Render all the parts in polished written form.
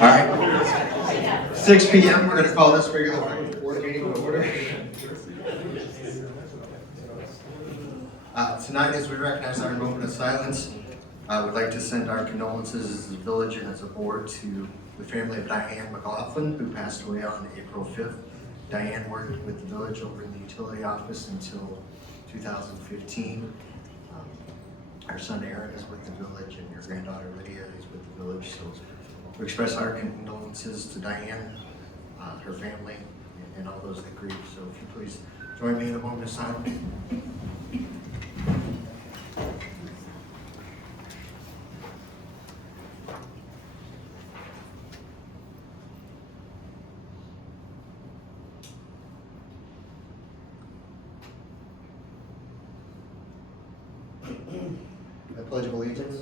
right. 6 p.m. We're going to call this regular board meeting to order. Tonight, as we recognize our moment of silence, I would like to send our condolences as a village and as a board to the family of Diane McLaughlin, who passed away on April 5th. Diane worked with the village over in the utility office until 2015. Our son Aaron is with the village, and your granddaughter Lydia is with the village. So we express our condolences to Diane, her family, and all those that grieve. So if you please join me in a moment of silence. I pledge of allegiance.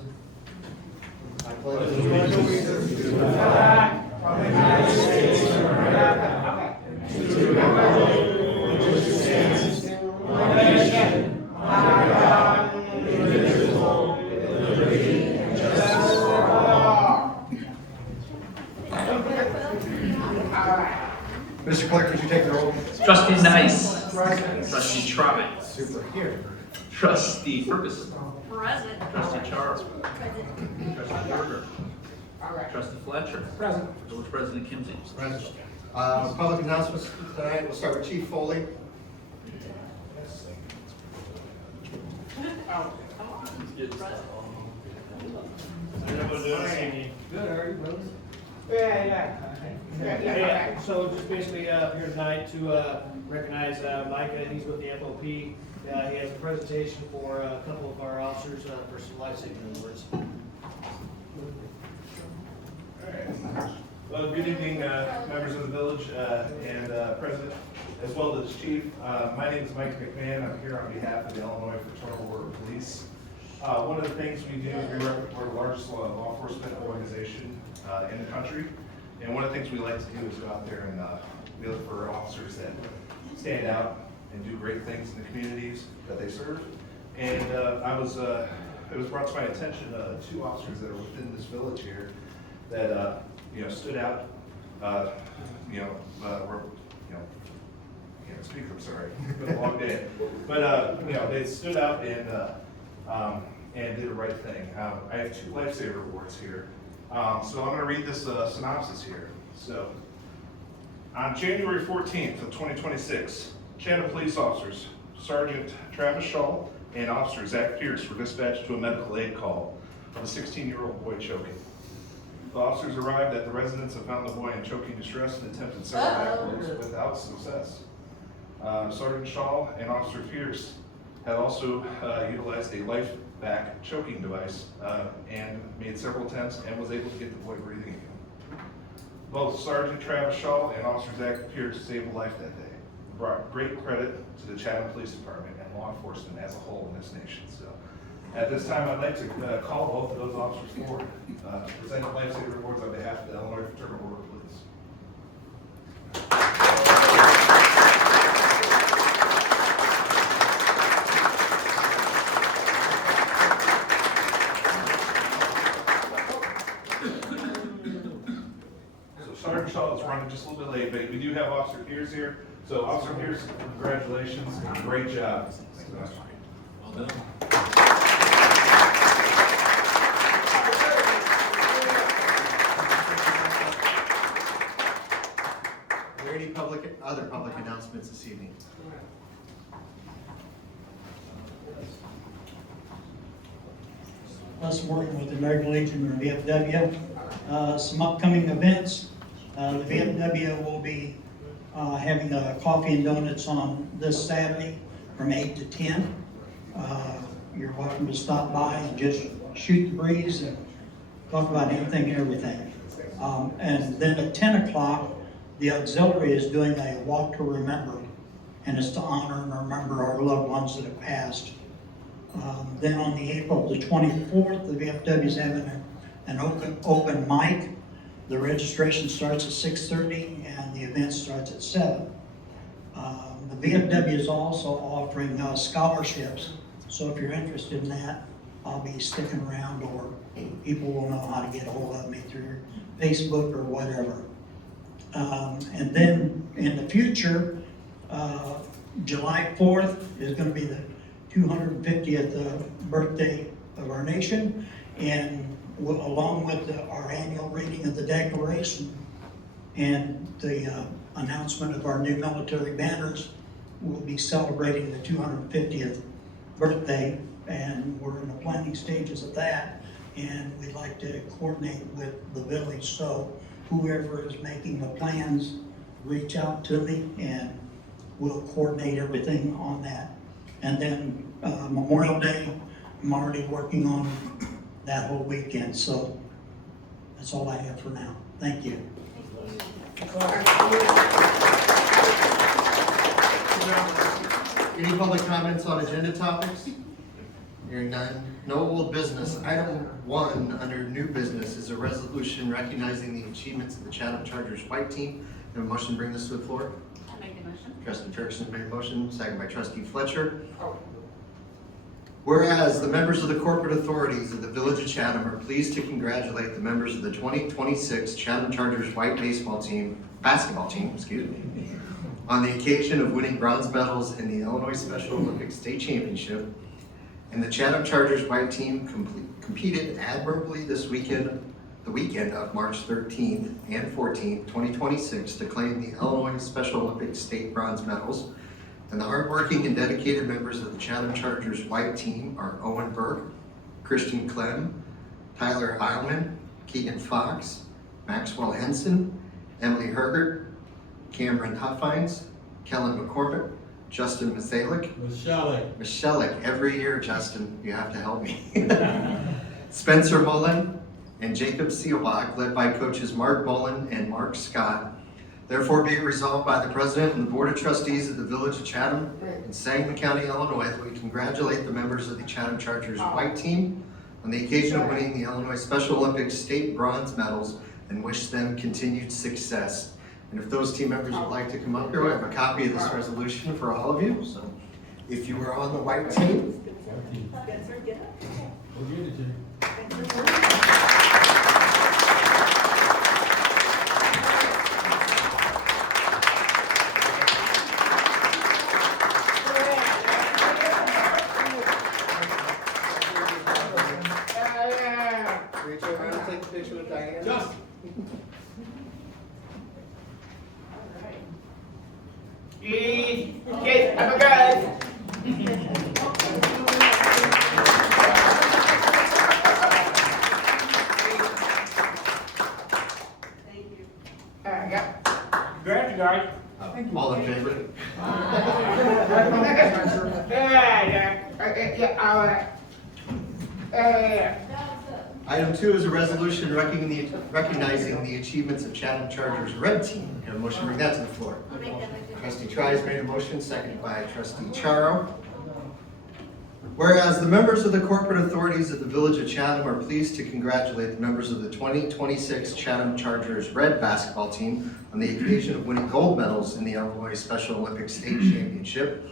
I pledge allegiance to the flag of the United States of America, to the republic which stands one nation, under God, indivisible, with liberty and justice for all. Mr. Clerk, could you take the roll? Trustee Nice. Trustee Trotman. Super. Here. Trustee Ferguson. Present. Trustee Charles. Trustee Berger. Trustee Fletcher. Present. Village President Kimsey. Present. Public announcements tonight. We'll start with Chief Foley. Good, how are you, brother? Yeah. So just basically here tonight to recognize Micah. He's with the FOP. He has a presentation for a couple of our officers for some life-saving awards. Well, good evening, members of the village and president, as well as chief. My name is Mike McMahon. I'm here on behalf of the Illinois Fraternal Order of Police. One of the things we do is we're the largest law enforcement organization in the country. And one of the things we like to do is go out there and we look for officers that stand out and do great things in the communities that they serve. And it was brought to my attention, 2 officers that are within this village here that stood out. Can't speak. I'm sorry. It's been a long day, but they stood out and did the right thing. I have 2 lifesaver awards here, so I'm going to read this synopsis here. So, on January 14th of 2026, Chatham police officers, Sergeant Travis Shaw and Officer Zach Pierce were dispatched to a medical aid call of a 16-year-old boy choking. The officers arrived at the residence and found the boy in choking distress and attempted several backflips without success. Sergeant Shaw and Officer Pierce had also utilized a life-back choking device and made several attempts and was able to get the boy breathing again. Both Sergeant Travis Shaw and Officer Zach Pierce saved a life that day. Brought great credit to the Chatham Police Department and law enforcement as a whole in this nation. So, at this time, I'd like to call both of those officers forward to present lifesaver awards on behalf of the Illinois Fraternal Order of Police. Sergeant Shaw is running just a little bit late, but we do have Officer Pierce here. So, Officer Pierce, congratulations. Great job. Thanks so much. Well done. Are there any other public announcements this evening? Us working with the American Legion or VFW. Some upcoming events. The VFW will be having coffee and donuts on this Saturday from 8 to 10. You're welcome to stop by and just shoot the breeze and talk about anything and everything. And then at 10 o'clock, the auxiliary is doing a walk to remember, and it's to honor and remember our loved ones that have passed. Then on the April the 24th, the VFW is having an open mic. The registration starts at 6:30 and the event starts at 7. The VFW is also offering scholarships. So if you're interested in that, I'll be sticking around, or people will know how to get a hold of me through Facebook or whatever. And then in the future, July 4th is gonna be the 250th birthday of our nation, and along with our annual reading of the Declaration and the announcement of our new military banners, we'll be celebrating the 250th birthday, and we're in the planning stages of that, and we'd like to coordinate with the village, so whoever is making the plans, reach out to me, and we'll coordinate everything on that. And then Memorial Day, I'm already working on that whole weekend, so that's all I have for now. Thank you. Any public comments on agenda topics? Hearing none. No old business. Item 1 under new business is a resolution recognizing the achievements of the Chatham Chargers white team. Have a motion to bring this to the floor? I'll make the motion. Trustee Ferguson made a motion, second by Trustee Fletcher. Whereas the members of the corporate authorities of the Village of Chatham are pleased to congratulate the members of the 2026 Chatham Chargers white basketball team, on the occasion of winning bronze medals in the Illinois Special Olympics State Championship. And the Chatham Chargers white team competed admirably this weekend, the weekend of March 13th and 14th, 2026, to claim the Illinois Special Olympics State bronze medals. And the hardworking and dedicated members of the Chatham Chargers white team are Owen Burke, Christian Clem, Tyler Heilman, Keegan Fox, Maxwell Henson, Emily Hergert, Cameron Huffines, Kellen McCormick, Justin Mithalik, Michelle, every year, Justin, you have to help me. Spencer Mullen and Jacob Seelbach, led by coaches Mark Mullen and Mark Scott. Therefore be it resolved by the President and the Board of Trustees of the Village of Chatham in Sangamon County, Illinois, that we congratulate the members of the Chatham Chargers white team on the occasion of winning the Illinois Special Olympics State bronze medals and wish them continued success. And if those team members would like to come up here, I have a copy of this resolution for all of you. So if you were on the white team, reach over and take a picture with Diane. Okay, have a good. Congrats, guys. All in favor? Item 2 is a resolution recognizing the achievements of Chatham Chargers red team. Have a motion to bring that to the floor. I'll make that motion. Trustee Trice made a motion, seconded by Trustee Charo. Whereas the members of the corporate authorities of the Village of Chatham are pleased to congratulate the members of the 2026 Chatham Chargers red basketball team on the occasion of winning gold medals in the Illinois Special Olympics State Championship.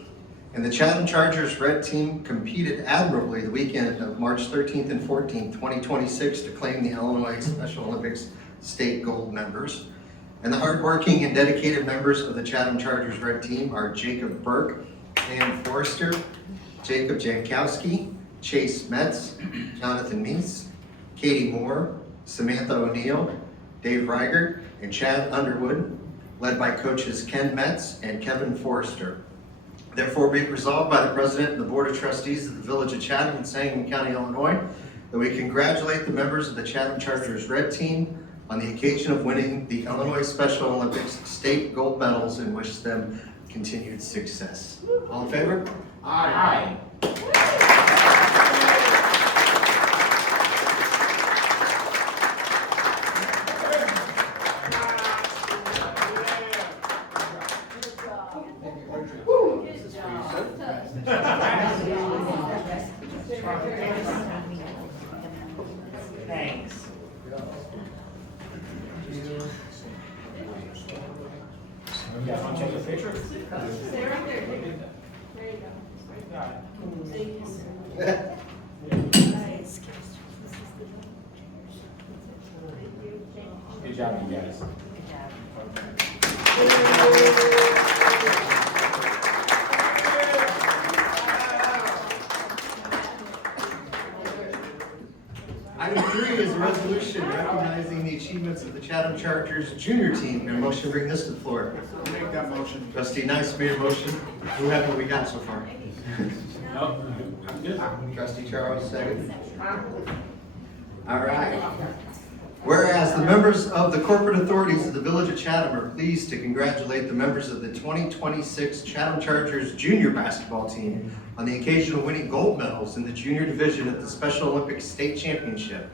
And the Chatham Chargers red team competed admirably the weekend of March 13th and 14th, 2026 to claim the Illinois Special Olympics State gold members. And the hardworking and dedicated members of the Chatham Chargers red team are Jacob Burke, Pam Forrester, Jacob Jankowski, Chase Metz, Jonathan Meese, Katie Moore, Samantha O'Neill, Dave Reiger, and Chad Underwood, led by coaches Ken Metz and Kevin Forrester. Therefore be it resolved by the President and the Board of Trustees of the Village of Chatham in Sangamon County, Illinois, that we congratulate the members of the Chatham Chargers red team on the occasion of winning the Illinois Special Olympics State gold medals and wish them continued success. All in favor? Aye. Thanks. You guys want to take a picture? Stay right there. There you go. Got it. Thank you. Good job, you guys. Item 3 is a resolution recognizing the achievements of the Chatham Chargers junior team. Can I motion to bring this to the floor? Make that motion. Trustee Nice made a motion. Who have we got so far? Nope, I'm good. Trustee Charles, second. All right. Whereas the members of the corporate authorities of the Village of Chatham are pleased to congratulate the members of the 2026 Chatham Chargers junior basketball team on the occasion of winning gold medals in the junior division at the Special Olympics State Championship.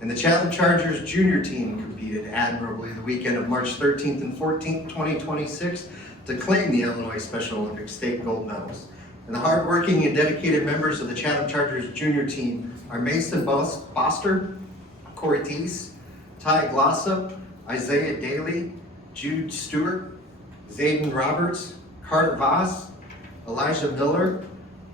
And the Chatham Chargers junior team competed admirably the weekend of March 13th and 14th, 2026 to claim the Illinois Special Olympics State gold medals. And the hardworking and dedicated members of the Chatham Chargers junior team are Mason Foster, Corey Teese, Ty Glossop, Isaiah Daly, Jude Stewart, Zayden Roberts, Carter Voss, Elijah Miller,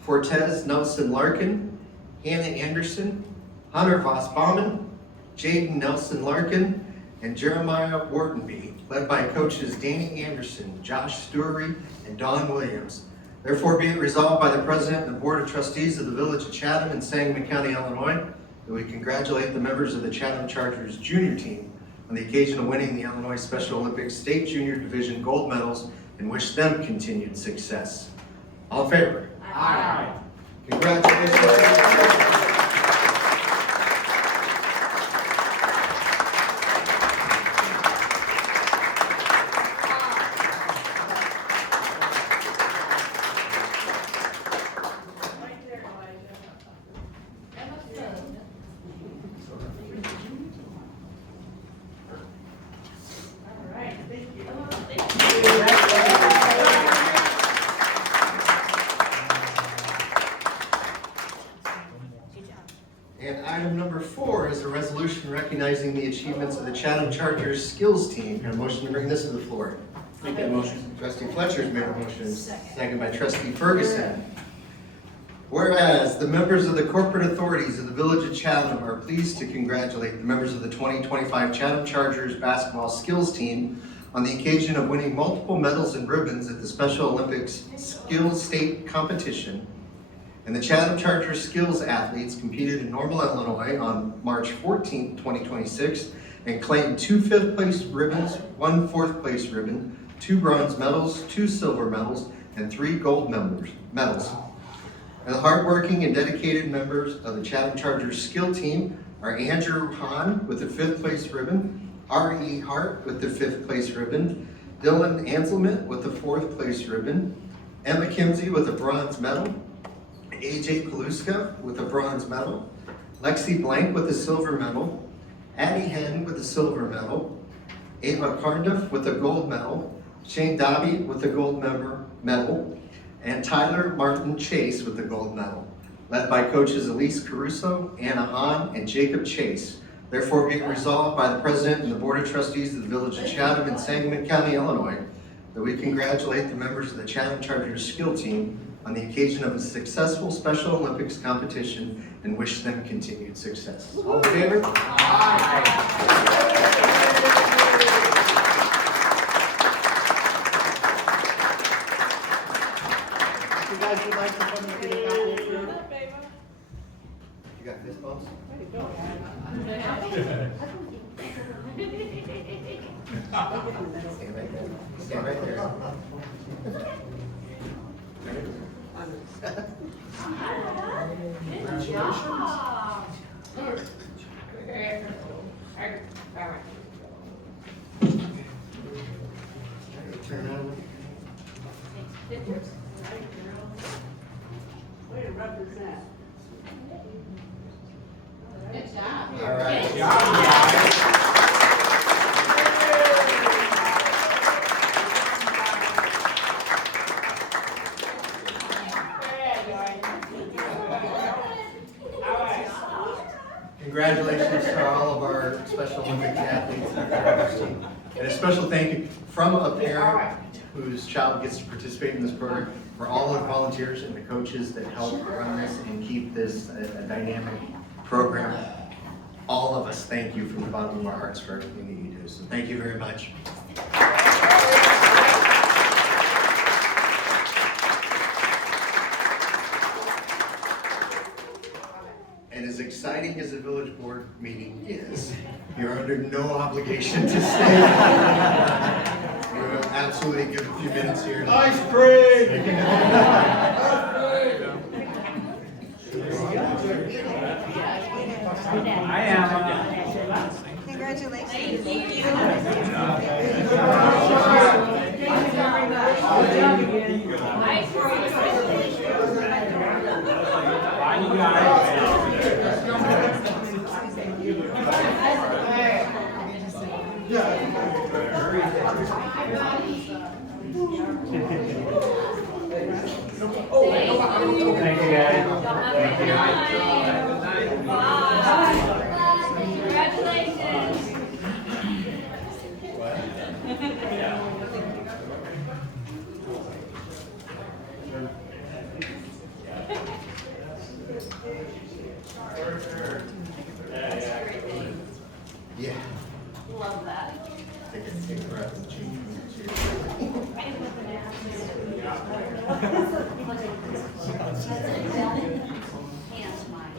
Fortez Nelson Larkin, Hannah Anderson, Hunter Voss Bauman, Jaden Nelson Larkin, and Jeremiah Whartonby, led by coaches Danny Anderson, Josh Stewart, and Don Williams. Therefore be it resolved by the President and the Board of Trustees of the Village of Chatham in Sangamon County, Illinois, that we congratulate the members of the Chatham Chargers junior team on the occasion of winning the Illinois Special Olympics State Junior Division gold medals and wish them continued success. All in favor? Aye. Congratulations. And item number 4 is a resolution recognizing the achievements of the Chatham Chargers skills team. Can I motion to bring this to the floor? Make that motion. Trustee Fletcher's made a motion, second by Trustee Ferguson. Whereas the members of the corporate authorities of the Village of Chatham are pleased to congratulate the members of the 2025 Chatham Chargers basketball skills team on the occasion of winning multiple medals and ribbons at the Special Olympics Skills State Competition. And the Chatham Chargers skills athletes competed in Normal, Illinois on March 14, 2026 and claimed 2 fifth-place ribbons, 1 fourth-place ribbon, 2 bronze medals, 2 silver medals, and 3 gold medals. And the hardworking and dedicated members of the Chatham Chargers skill team are Andrew Hahn with the 5th place ribbon, R.E. Hart with the 5th place ribbon, Dylan Anselman with the 4th place ribbon, Emma Kimsey with a bronze medal, AJ Paluska with a bronze medal, Lexi Blank with a silver medal, Addie Henn with a silver medal, Ava Cardiff with a gold medal, Shane Dobby with a gold medal, and Tyler Martin Chase with the gold medal, led by coaches Elise Caruso, Anna Hahn, and Jacob Chase. Therefore be it resolved by the President and the Board of Trustees of the Village of Chatham in Sangamon County, Illinois, that we congratulate the members of the Chatham Chargers skill team on the occasion of a successful Special Olympics competition and wish them continued success. All in favor? You guys would like to come and get a copy of your... You got fist bumps? Stand right there. Stand right there. Turn over. Pictures. Way to represent. Good job. All right. Good job. Congratulations to all of our Special Olympics athletes and our Chargers team. And a special thank you from a parent whose child gets to participate in this program, for all of the volunteers and the coaches that help run this and keep this a dynamic program. all of us thank you from the bottom of our hearts for everything that you do. So thank you very much. And as exciting as a village board meeting is, you're under no obligation to stay. We're gonna absolutely give a few minutes here. Ice cream! I am. Congratulations. Bye, you guys. Thank you, guys. Thank you. Congratulations. Yeah. Love that. Take a breath and change. Hands mine.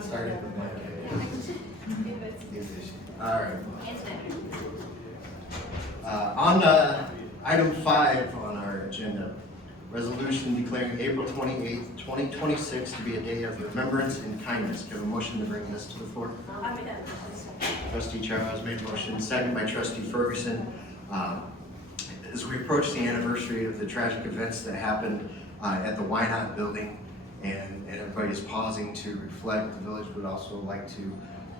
Starting with my all right. Hands down. On item 5 on our agenda, resolution declaring April 28th, 2026 to be a day of remembrance and kindness. Give a motion to bring this to the floor. Trustee Charles made a motion, second by Trustee Ferguson. As we approach the anniversary of the tragic events that happened at the Wynot building, and everybody is pausing to reflect, the village would also like to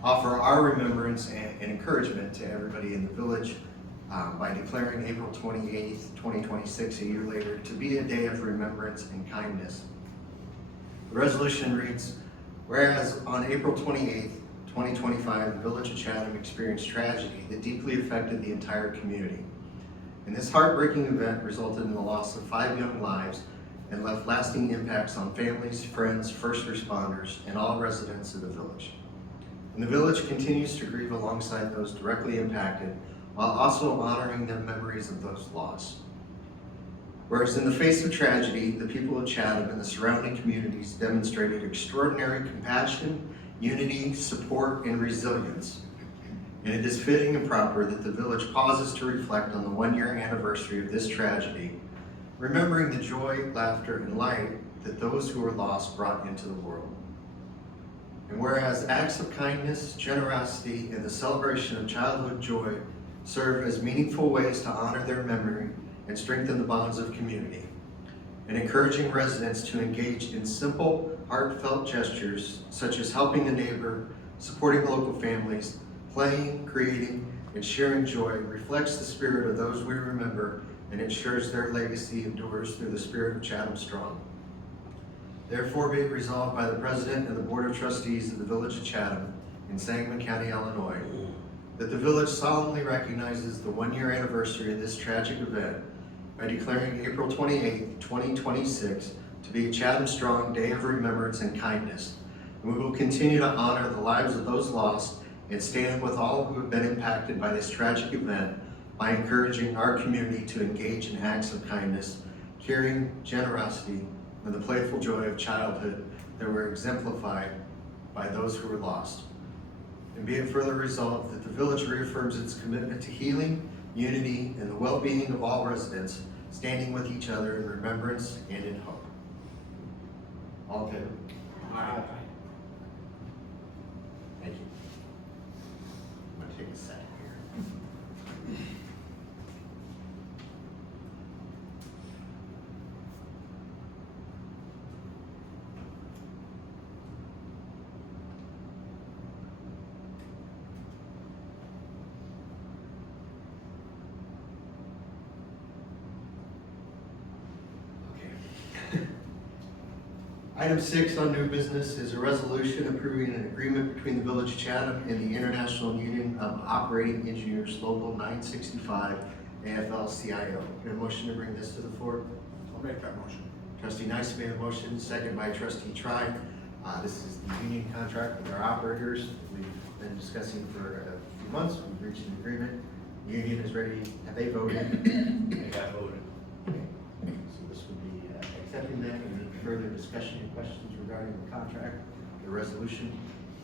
offer our remembrance and encouragement to everybody in the village by declaring April 28th, 2026, a year later, to be a day of remembrance and kindness. The resolution reads, whereas on April 28th, 2025, the village of Chatham experienced tragedy that deeply affected the entire community. And this heartbreaking event resulted in the loss of 5 young lives and left lasting impacts on families, friends, first responders, and all residents of the village. And the village continues to grieve alongside those directly impacted, while also honoring the memories of those lost. Whereas in the face of tragedy, the people of Chatham and the surrounding communities demonstrated extraordinary compassion, unity, support, and resilience. And it is fitting and proper that the village pauses to reflect on the 1-year anniversary of this tragedy, remembering the joy, laughter, and light that those who were lost brought into the world. And whereas acts of kindness, generosity, and the celebration of childhood joy serve as meaningful ways to honor their memory and strengthen the bonds of community, and encouraging residents to engage in simple, heartfelt gestures such as helping a neighbor, supporting local families, playing, creating, and sharing joy reflects the spirit of those we remember and ensures their legacy endures through the spirit of Chatham Strong. Therefore be it resolved by the President and the Board of Trustees of the Village of Chatham in Sangamon County, Illinois, that the village solemnly recognizes the 1-year anniversary of this tragic event by declaring April 28, 2026 to be a Chatham Strong Day of Remembrance and Kindness. And we will continue to honor the lives of those lost and stand with all who have been impacted by this tragic event by encouraging our community to engage in acts of kindness, caring, generosity, and the playful joy of childhood that were exemplified by those who were lost. And be it further resolved that the village reaffirms its commitment to healing, unity, and the well-being of all residents, standing with each other in remembrance and in hope. All in favor? Aye. Thank you. I'm gonna take a second here. Okay. Item 6 on new business is a resolution approving an agreement between the Village of Chatham and the International Union of Operating Engineers Local 965 AFL-CIO. Get a motion to bring this to the floor? I'll make that motion. Trustee Nice made a motion, second by Trustee Tribe. This is the union contract with our operators. We've been discussing for a few months. We've reached an agreement. Union is ready. Have they voted? They got voted. So this would be accepting that. Any further discussion or questions regarding the contract, the resolution?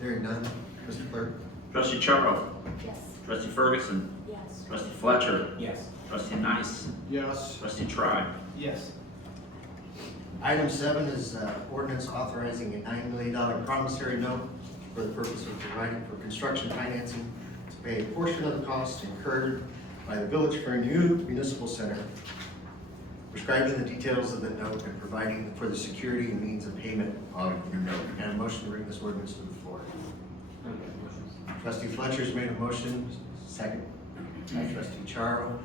Hearing none. Mr. Clerk? Trustee Charo. Yes. Trustee Ferguson. Yes. Trustee Fletcher. Yes. Trustee Nice. Yes. Trustee Tribe. Yes. Item 7 is ordinance authorizing a $9 million promissory note for the purpose of providing for construction financing to pay a portion of the costs incurred by the village for a new municipal center, prescribing the details of the note and providing for the security and means of payment of the note. Can I have a motion to bring this ordinance to the floor? Trustee Fletcher's made a motion, second by trustee Charo.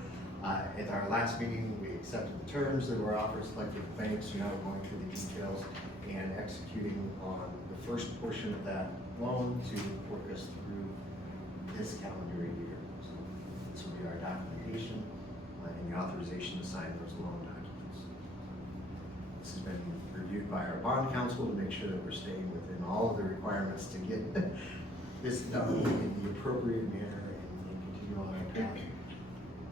At our last meeting, we accepted the terms that were offered selected banks. Now we're going through the details and executing on the first portion of that loan to work us through this calendar year. So this will be our documentation and the authorization to sign those loan documents. This has been reviewed by our bond counsel to make sure that we're staying within all of the requirements to get this done in the appropriate manner and continue on our path.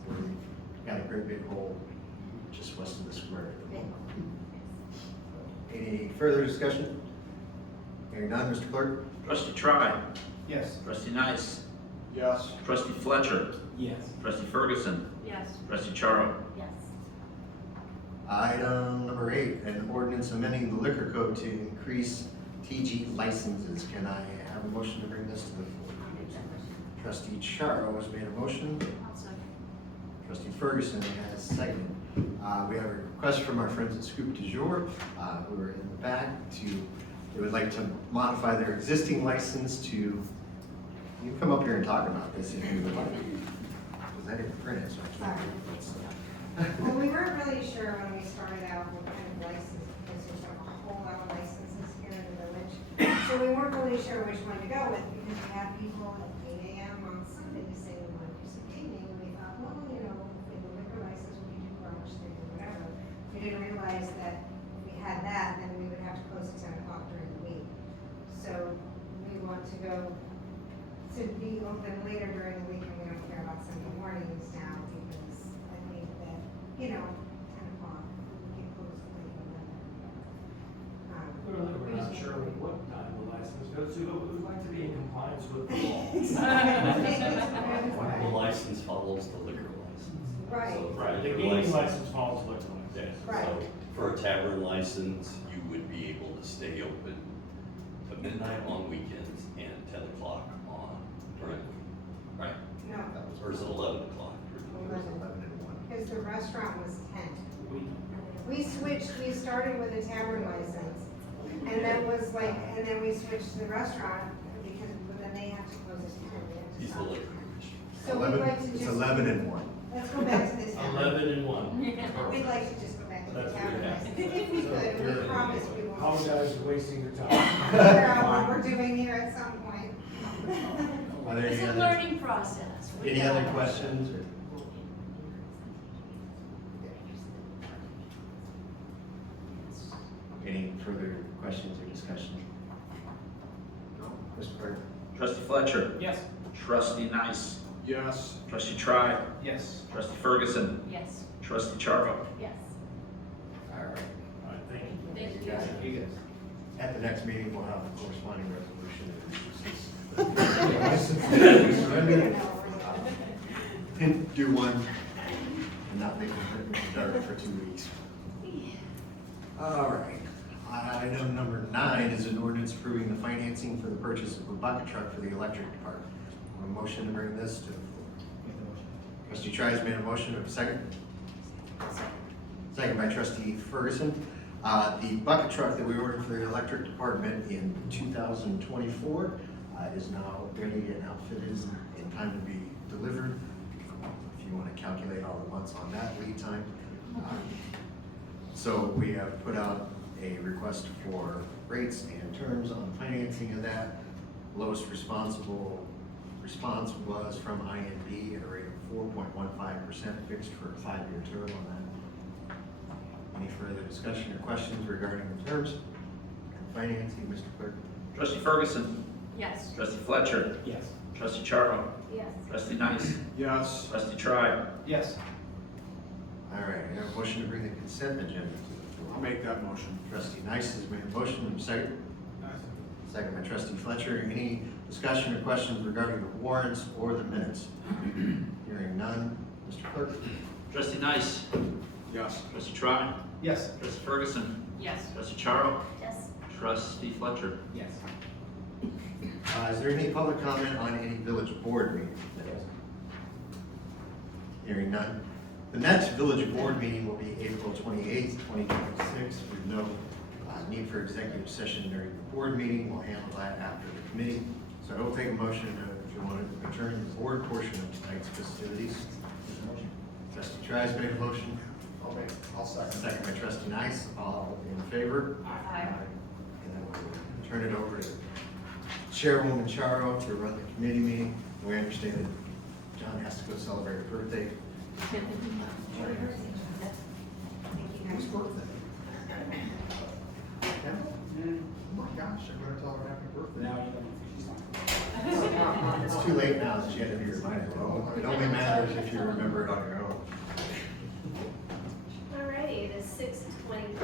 So we've got a great big hole just west of the square. Any further discussion? Hearing none, Mr. Clerk? Trustee Tribe. Yes. Trustee Nice. Yes. Trustee Fletcher. Yes. Trustee Ferguson. Yes. Trustee Charo. Yes. Item number 8, an ordinance amending the liquor code to increase TG licenses. Can I have a motion to bring this to the floor? Trustee Charo has made a motion. I'll second. Trustee Ferguson has seconded. We have a request from our friends at Scoop du Jour, who are in the back, they would like to modify their existing license to, you can come up here and talk about this if you would like. Was that in print? So I can't read it. Well, we weren't really sure when we started out what kind of license, because there's a whole lot of licenses here in the village. So we weren't really sure which one to go with, because we had people at 8 AM on Sunday saying we want to do some gaming, and we thought, well, you know, with the liquor license, we could do brunch, thing or whatever. We didn't realize that if we had that, then we would have to close at 10 o'clock during the week. So we want to go to be open later during the week, and we don't care about Sunday mornings now, because I think that, you know, 10 o'clock, we get closed late or whatever. We're not sure what time the license goes to, but we'd like to be in compliance with the law. The license follows the liquor license. Right. So for a Right, the liquor gaming license- license follows liquor license. Right. So for a tavern license, you would be able to stay open to midnight on weekends and 10 o'clock on during the week. Right? No, Or is it 11 o'clock? It was 11 and 1. because the restaurant was 10. We switched, we started with a tavern license, and then was like, and then we switched to the restaurant, because then they have to close at 10. We have to He's the stop. liquor commissioner. So we'd like to It's just, 11 and 1. let's go back to this. tavern. 11 and 1. We'd like to just go back to the That's tavern good. license, if we could, and we promise we won't. Apologize for wasting your time. Figure out what we're doing here at some point. Are there It's any a other, learning process. any other questions? or- Any further questions or discussion? No? Mr. Clerk? Trustee Fletcher. Yes. Trustee Nice. Yes. Trustee Tribe. Yes. Trustee Ferguson. Yes. Trustee Charo. Yes. All right. All right, thank you. Thank You guys, you. you guys. At the next meeting, we'll have a corresponding resolution. Do one and not make them dirt for 2 weeks. All right. Item number 9 is an ordinance approving the financing for the purchase of a bucket truck for the electric department. A motion to bring this to the floor. Trustee Trice made a motion. Of a second? Second by trustee Ferguson. The bucket truck that we ordered for the electric department in 2024 is now ready and outfitted in time to be delivered. If you want to calculate all the months on that lead time. So we have put out a request for rates and terms on financing of that. Lowest responsible response was from INB at a rate of 4.15% fixed for a 5-year term on that. Any further discussion or questions regarding the terms and Financing, Mr. Clerk. Trustee Ferguson. Yes. Trustee Fletcher. Yes. Trustee Charo. Yes. Trustee Nice. Yes. Trustee Tribe. Yes. All right, I have a motion to bring the consent agenda to the floor. I'll make that motion. Trustee Nice has made a motion, second. Second by trustee Fletcher. Any discussion or questions regarding the warrants or the minutes? Hearing none. Mr. Clerk? Trustee Nice. Yes. Trustee Tribe. Yes. Trustee Ferguson. Yes. Trustee Charo. Yes. Trustee Fletcher. Yes. Is there any public comment on any village board meeting? Hearing none. The next village board meeting will be April 28th, 2026, with no need for executive session during the board meeting. We'll handle that after the committee. So I will take a motion if you want to adjourn the board portion of tonight's festivities. Trustee Trice made a motion. I'll second. Second by trustee Nice. All in favor? Aye. And then we'll turn it over to Chairwoman Charo to run the committee meeting. We understand that John has to go celebrate a birthday. Thank you guys. Oh my gosh, I better tell her happy birthday. Now you know. It's too late now that you had to be reminded. It only matters if you remember it on your own. Alrighty, it is 6:25.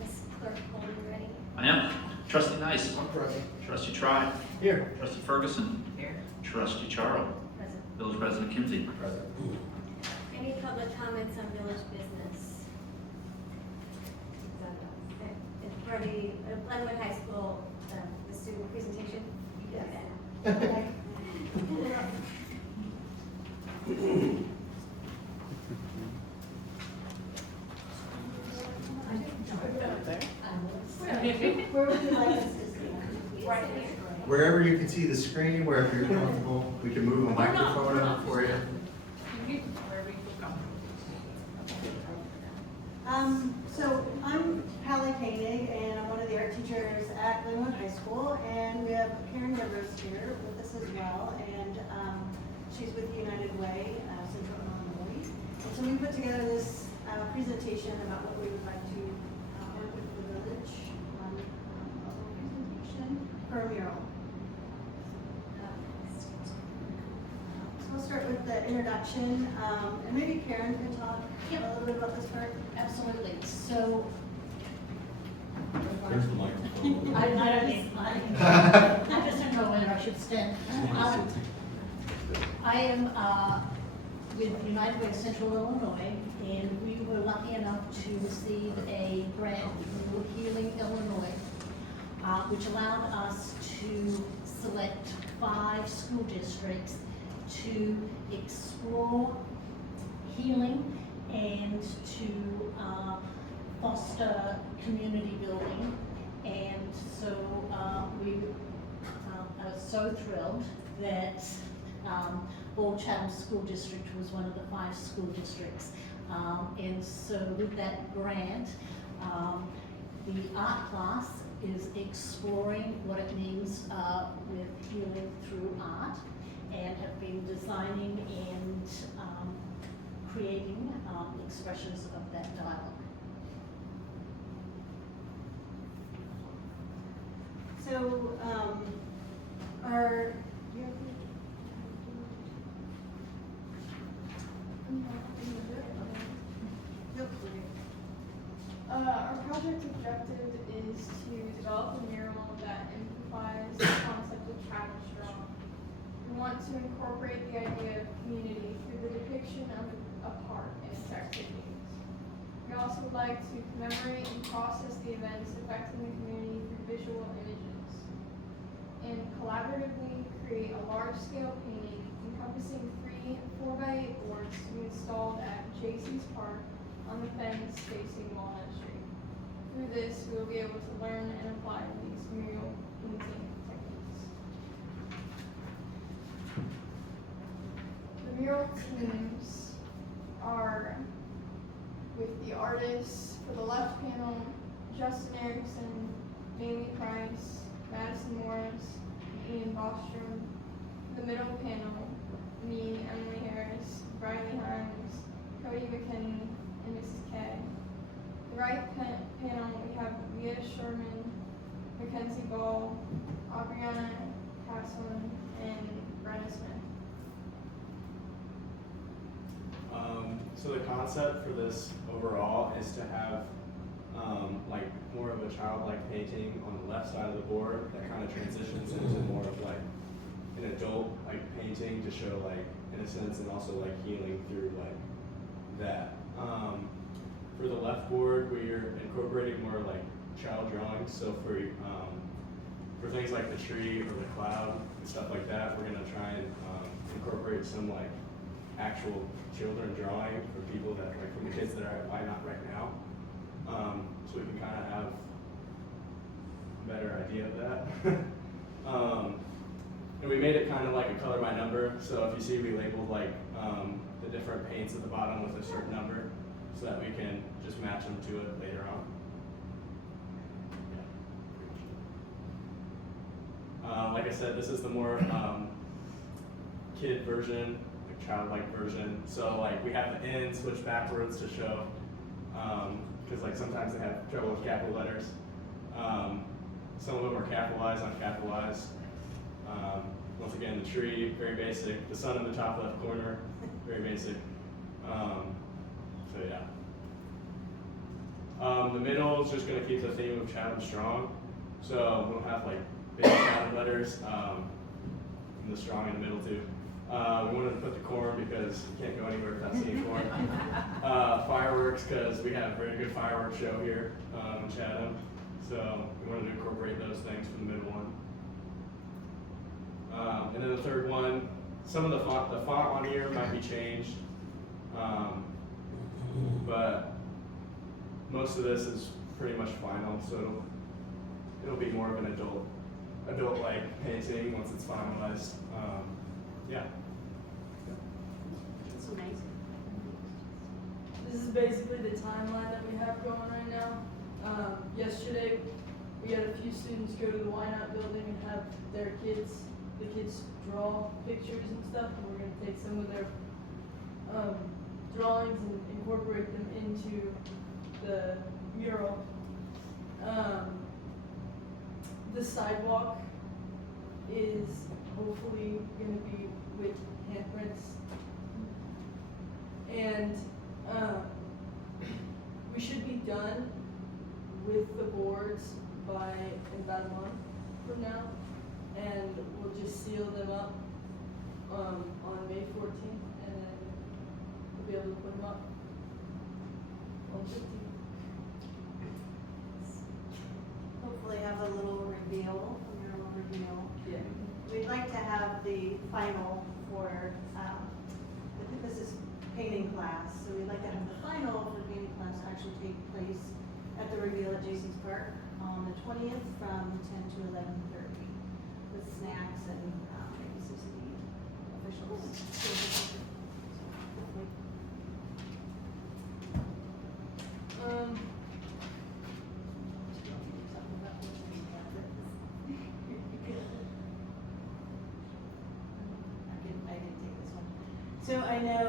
Ms. Clerk, are you ready? I am. Trustee Nice. I'm present. Trustee Tribe. Here. Trustee Ferguson. Here. Trustee Charo. Present. Village President Kimsey. Present. Any public comments on village business? For the Glenwood High School, the student presentation? Yes. Where would you like us to stand? Right here. Wherever you can see the screen, wherever you're comfortable, we can move a microphone up for you. So I'm Hallie Koenig, and I'm one of the art teachers at Glenwood High School, and we have Karen Rivers here with us as well, and she's with United Way, Central Illinois. And so we put together this presentation about what we would like to work with the village on a little presentation for a mural. So we'll start with the introduction, and maybe Karen can talk a little bit about this part. Absolutely. So There's the microphone. I don't need mine. I just don't know whether I should stand. I am with United Way of Central Illinois, and we were lucky enough to receive a grant through Healing Illinois, which allowed us to select 5 school districts to explore healing and to foster community building. And so we are so thrilled that Bald Chatham School District was one of the 5 school districts. And so with that grant, the art class is exploring what it means with healing through art, and have been designing and creating expressions of that dialogue. So, our project objective is to develop a mural that amplifies the concept of travel straw. We want to incorporate the idea of community through the depiction of a park and its activities. We also would like to commemorate and process the events affecting the community through visual images, and collaboratively create a large-scale painting encompassing 3 4x8 boards to be installed at J.C.'s Park on the fence facing Walnut Street. Through this, we will be able to learn and apply these mural painting techniques. The mural teams are with the artists. For the left panel, Justin Erickson, Mamie Price, Madison Morris, and Ian Bostrom. The middle panel, me, Emily Harris, Briley Himes, Cody McKinney, and Mrs. K. The right panel, we have Leah Sherman, Mackenzie Gall, Aubriana Casson, and Brenna Smith. So the concept for this overall is to have like more of a childlike painting on the left side of the board that kind of transitions into more of like an adult like painting to show like innocence and also like healing through like that. For the left board, we're incorporating more like child drawings. So for things like the tree or the cloud and stuff like that, we're gonna try and incorporate some like actual children drawing for people that like from the kids that are at Why Not right now. So we can kind of have a better idea of that. And we made it kind of like a color by number. So if you see, we labeled like the different paints at the bottom with a certain number so that we can just match them to it later on. Like I said, this is the more kid version, like childlike version. So like we have the N switched backwards to show, because like sometimes they have trouble with capital letters. Some of them are capitalized, uncapitalized. Once again, the tree, very basic. The sun in the top left corner, very basic. So yeah. The middle is just going to keep the theme of Chatham strong. So we'll have like big Chatham letters, and the strong in the middle too. We wanted to put the corn because you can't go anywhere without seeing corn. Fireworks because we have a very good fireworks show here in Chatham. So we wanted to incorporate those things for the middle one. And then the third one, some of the font on here might be changed, but most of this is pretty much final. So it'll be more of an adult-like painting once it's finalized. Yeah. It's amazing. This is basically the timeline that we have going right now. Yesterday, we had a few students go to the Why Not building and have the kids draw pictures and stuff, and we're gonna take some of their drawings and incorporate them into the mural. The sidewalk is hopefully gonna be with handprints. And we should be done with the boards by about a month from now. And we'll just seal them up on May 14th, and then we'll be able to put them up on 15th. Hopefully have a little reveal, a mural reveal. Yeah. We'd like to have the final for, I think this is painting class, so we'd like to have the final for painting class actually take place at the reveal at J.C.'s Park on the 20th from 10 to 11:30 with snacks and maybe some city officials. I didn't take this one. So I know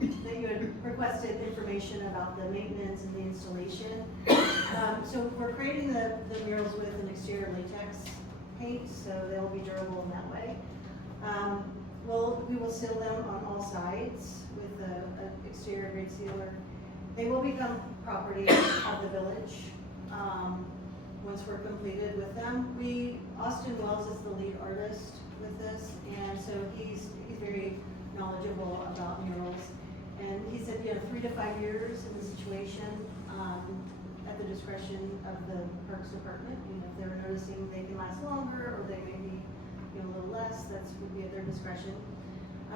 that you had requested information about the maintenance and the installation. So we're creating the murals with an exterior latex paint, so they'll be durable in that way. We will seal them on all sides with an exterior grade sealer. They will become property of the village once we're completed with them. Austin Wells is the lead artist with this, and so he's very knowledgeable about murals. And he said, 3 to 5 years in the situation, at the discretion of the Parks Department. If they're noticing they can last longer, or they may be, a little less, that would be at their discretion.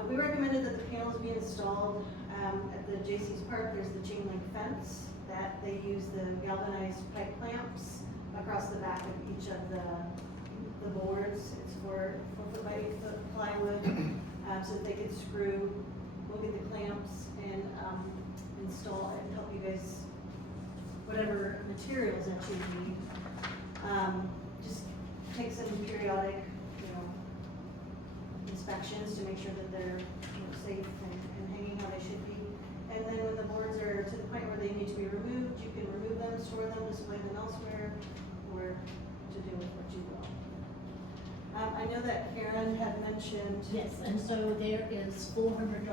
We recommended that the panels be installed at the J.C.'s Park. There's the chain link fence that they use the galvanized pipe clamps across the back of each of the boards. It's for 4 foot by 8 foot plywood, so that they could screw. We'll get the clamps and install and help you guys, whatever materials that you need. Just take some periodic, inspections to make sure that they're safe and hanging how they should be. And then when the boards are to the point where they need to be removed, you can remove them, store them, display them elsewhere, or to deal with what you will. I know that Karen had mentioned. Yes, and so there is $400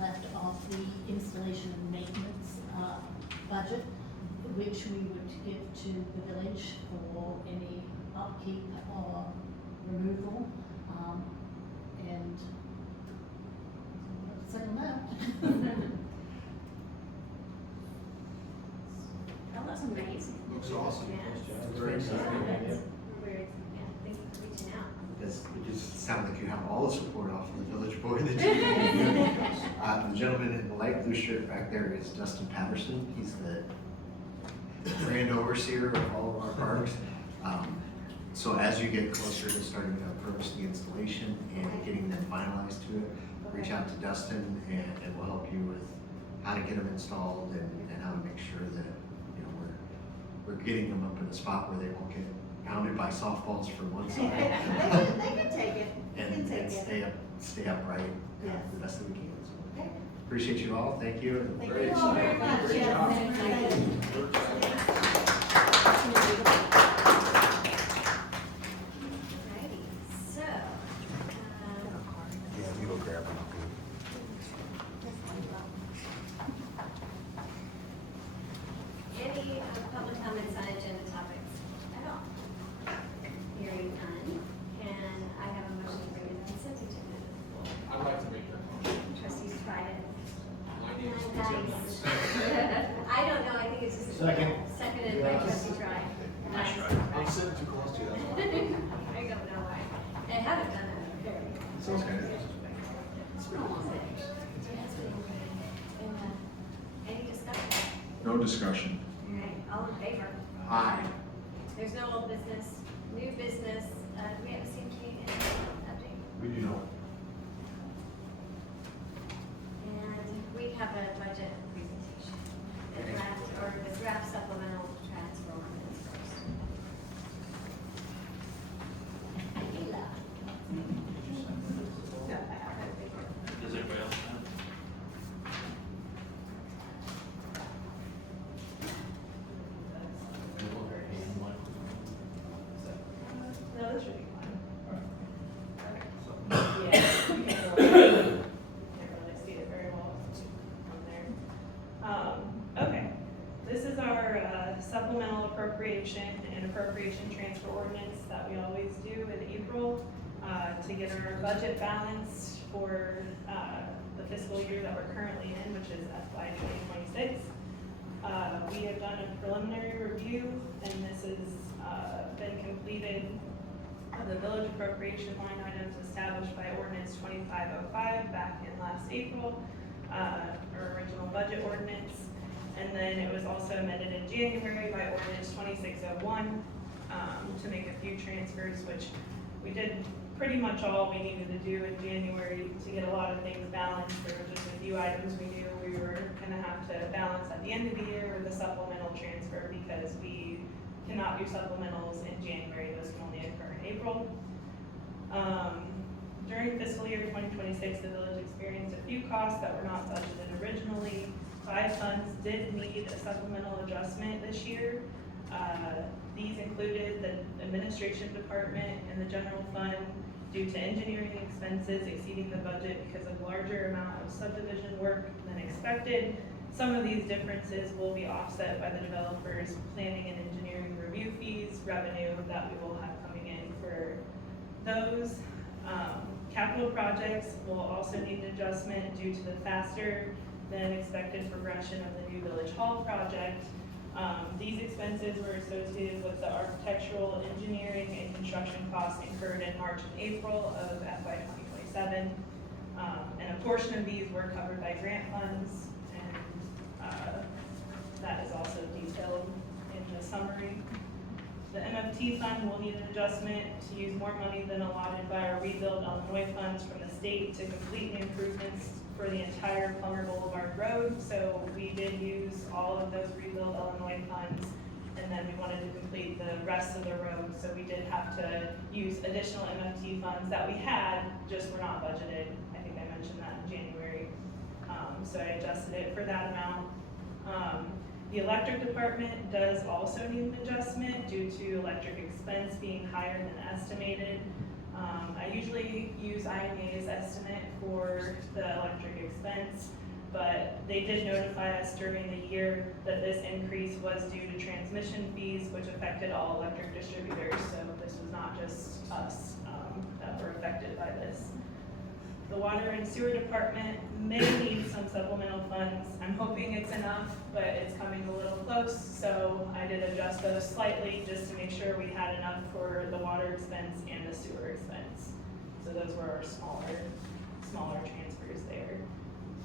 left off the installation and maintenance budget, which we would give to the village for any upkeep or removal. And settle now. That looks amazing. Looks awesome. Yeah. Very exciting. We're very, yeah, thank you for reaching out. It just sounds like you have all the support off of the village board that you need. The gentleman in the light blue shirt back there is Dustin Patterson. He's the grand overseer of all of our parks. So as you get closer to starting to approach the installation and getting them finalized to it, reach out to Dustin and we'll help you with how to get them installed and how to make sure that, you know, we're getting them up in a spot where they won't get pounded by softballs from one side. They can take it. They can And take it. stay upright Yes. the best that we can. So Okay. appreciate you all. Thank you. and Thank very you all very excited. much. Great Yes. job. Thank you. Alrighty, so, Yeah, we will grab them. any public comments on agenda topics at all? Hearing none, and I have a motion to bring the consent agenda to the floor. I'd like to make that motion. Trustee Striden. My name is Nice. Tim. I don't know, I think it's just. Second. Seconded by trustee Striden. Nice. I'm sitting too close to you, that's why. I don't know why. I haven't done it very. It's okay. It's been a long day. Yeah, it's been a long day. And, any discussion? No discussion. All right, all in favor? Aye. There's no old business, new business, do we have a CMQ update? We do know. And we have a budget presentation. The draft, or the draft supplemental transfer ordinance first. Does everybody else have? No, this should be fine. Alright. Yeah, you can't really see it very well from there. Okay, this is our supplemental appropriation and appropriation transfer ordinance that we always do in April to get our budget balanced for the fiscal year that we're currently in, which is FY 2026. We have done a preliminary review, and this has been completed of the village appropriation line items established by ordinance 2505 back in last April, our original budget ordinance. And then it was also amended in January by ordinance 2601 to make a few transfers, which we did pretty much all we needed to do in January to get a lot of things balanced. There were just a few items we knew we were gonna have to balance at the end of the year with a supplemental transfer because we cannot do supplementals in January, those can only occur in April. During fiscal year 2026, the village experienced a few costs that were not budgeted originally. 5 funds did need a supplemental adjustment this year. These included the administration department and the general fund due to engineering expenses exceeding the budget because of larger amount of subdivision work than expected. Some of these differences will be offset by the developer's planning and engineering review fees, revenue that we will have coming in for those. Capital projects will also need an adjustment due to the faster than expected progression of the new Village Hall project. These expenses were associated with the architectural, engineering, and construction costs incurred in March and April of FY 2027. And a portion of these were covered by grant funds, and that is also detailed in the summary. The MFT fund will need an adjustment to use more money than allotted by our Rebuild Illinois funds from the state to complete the improvements for the entire Plummer Boulevard Road. So we did use all of those Rebuild Illinois funds, and then we wanted to complete the rest of the road. So we did have to use additional MFT funds that we had, just were not budgeted. I think I mentioned that in January. So I adjusted it for that amount. The electric department does also need an adjustment due to electric expense being higher than estimated. I usually use IMEA's estimate for the electric expense, but they did notify us during the year that this increase was due to transmission fees, which affected all electric distributors, so this was not just us that were affected by this. The water and sewer department may need some supplemental funds. I'm hoping it's enough, but it's coming a little close, so I did adjust those slightly just to make sure we had enough for the water expense and the sewer expense. So those were our smaller transfers there.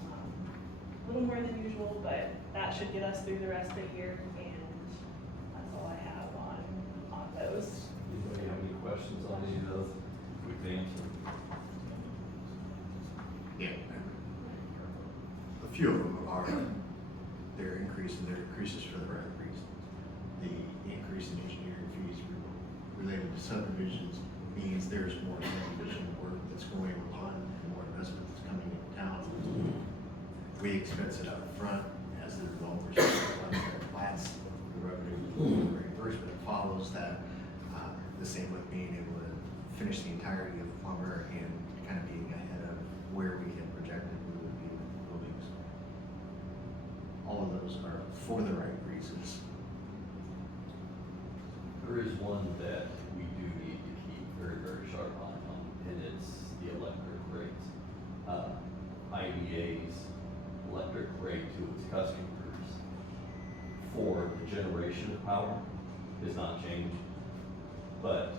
A little more than usual, but that should get us through the rest of the year, and that's all I have on those. Anybody have any questions on any of those? Quick answer. Yeah. A few of them are, their increases for the right reasons. The increase in engineering fees related to subdivisions means there's more subdivision work that's going on, and more investment that's coming into town. We expense it up front as the developers plats, the revenue reimbursement follows that. The same with being able to finish the entirety of plumber and kind of being ahead of where we had projected we would be with buildings. All of those are for the right reasons. There is one that we do need to keep very, very sharp eye on, and it's the electric rates. IEA's electric rate to its customers for the generation of power has not changed, but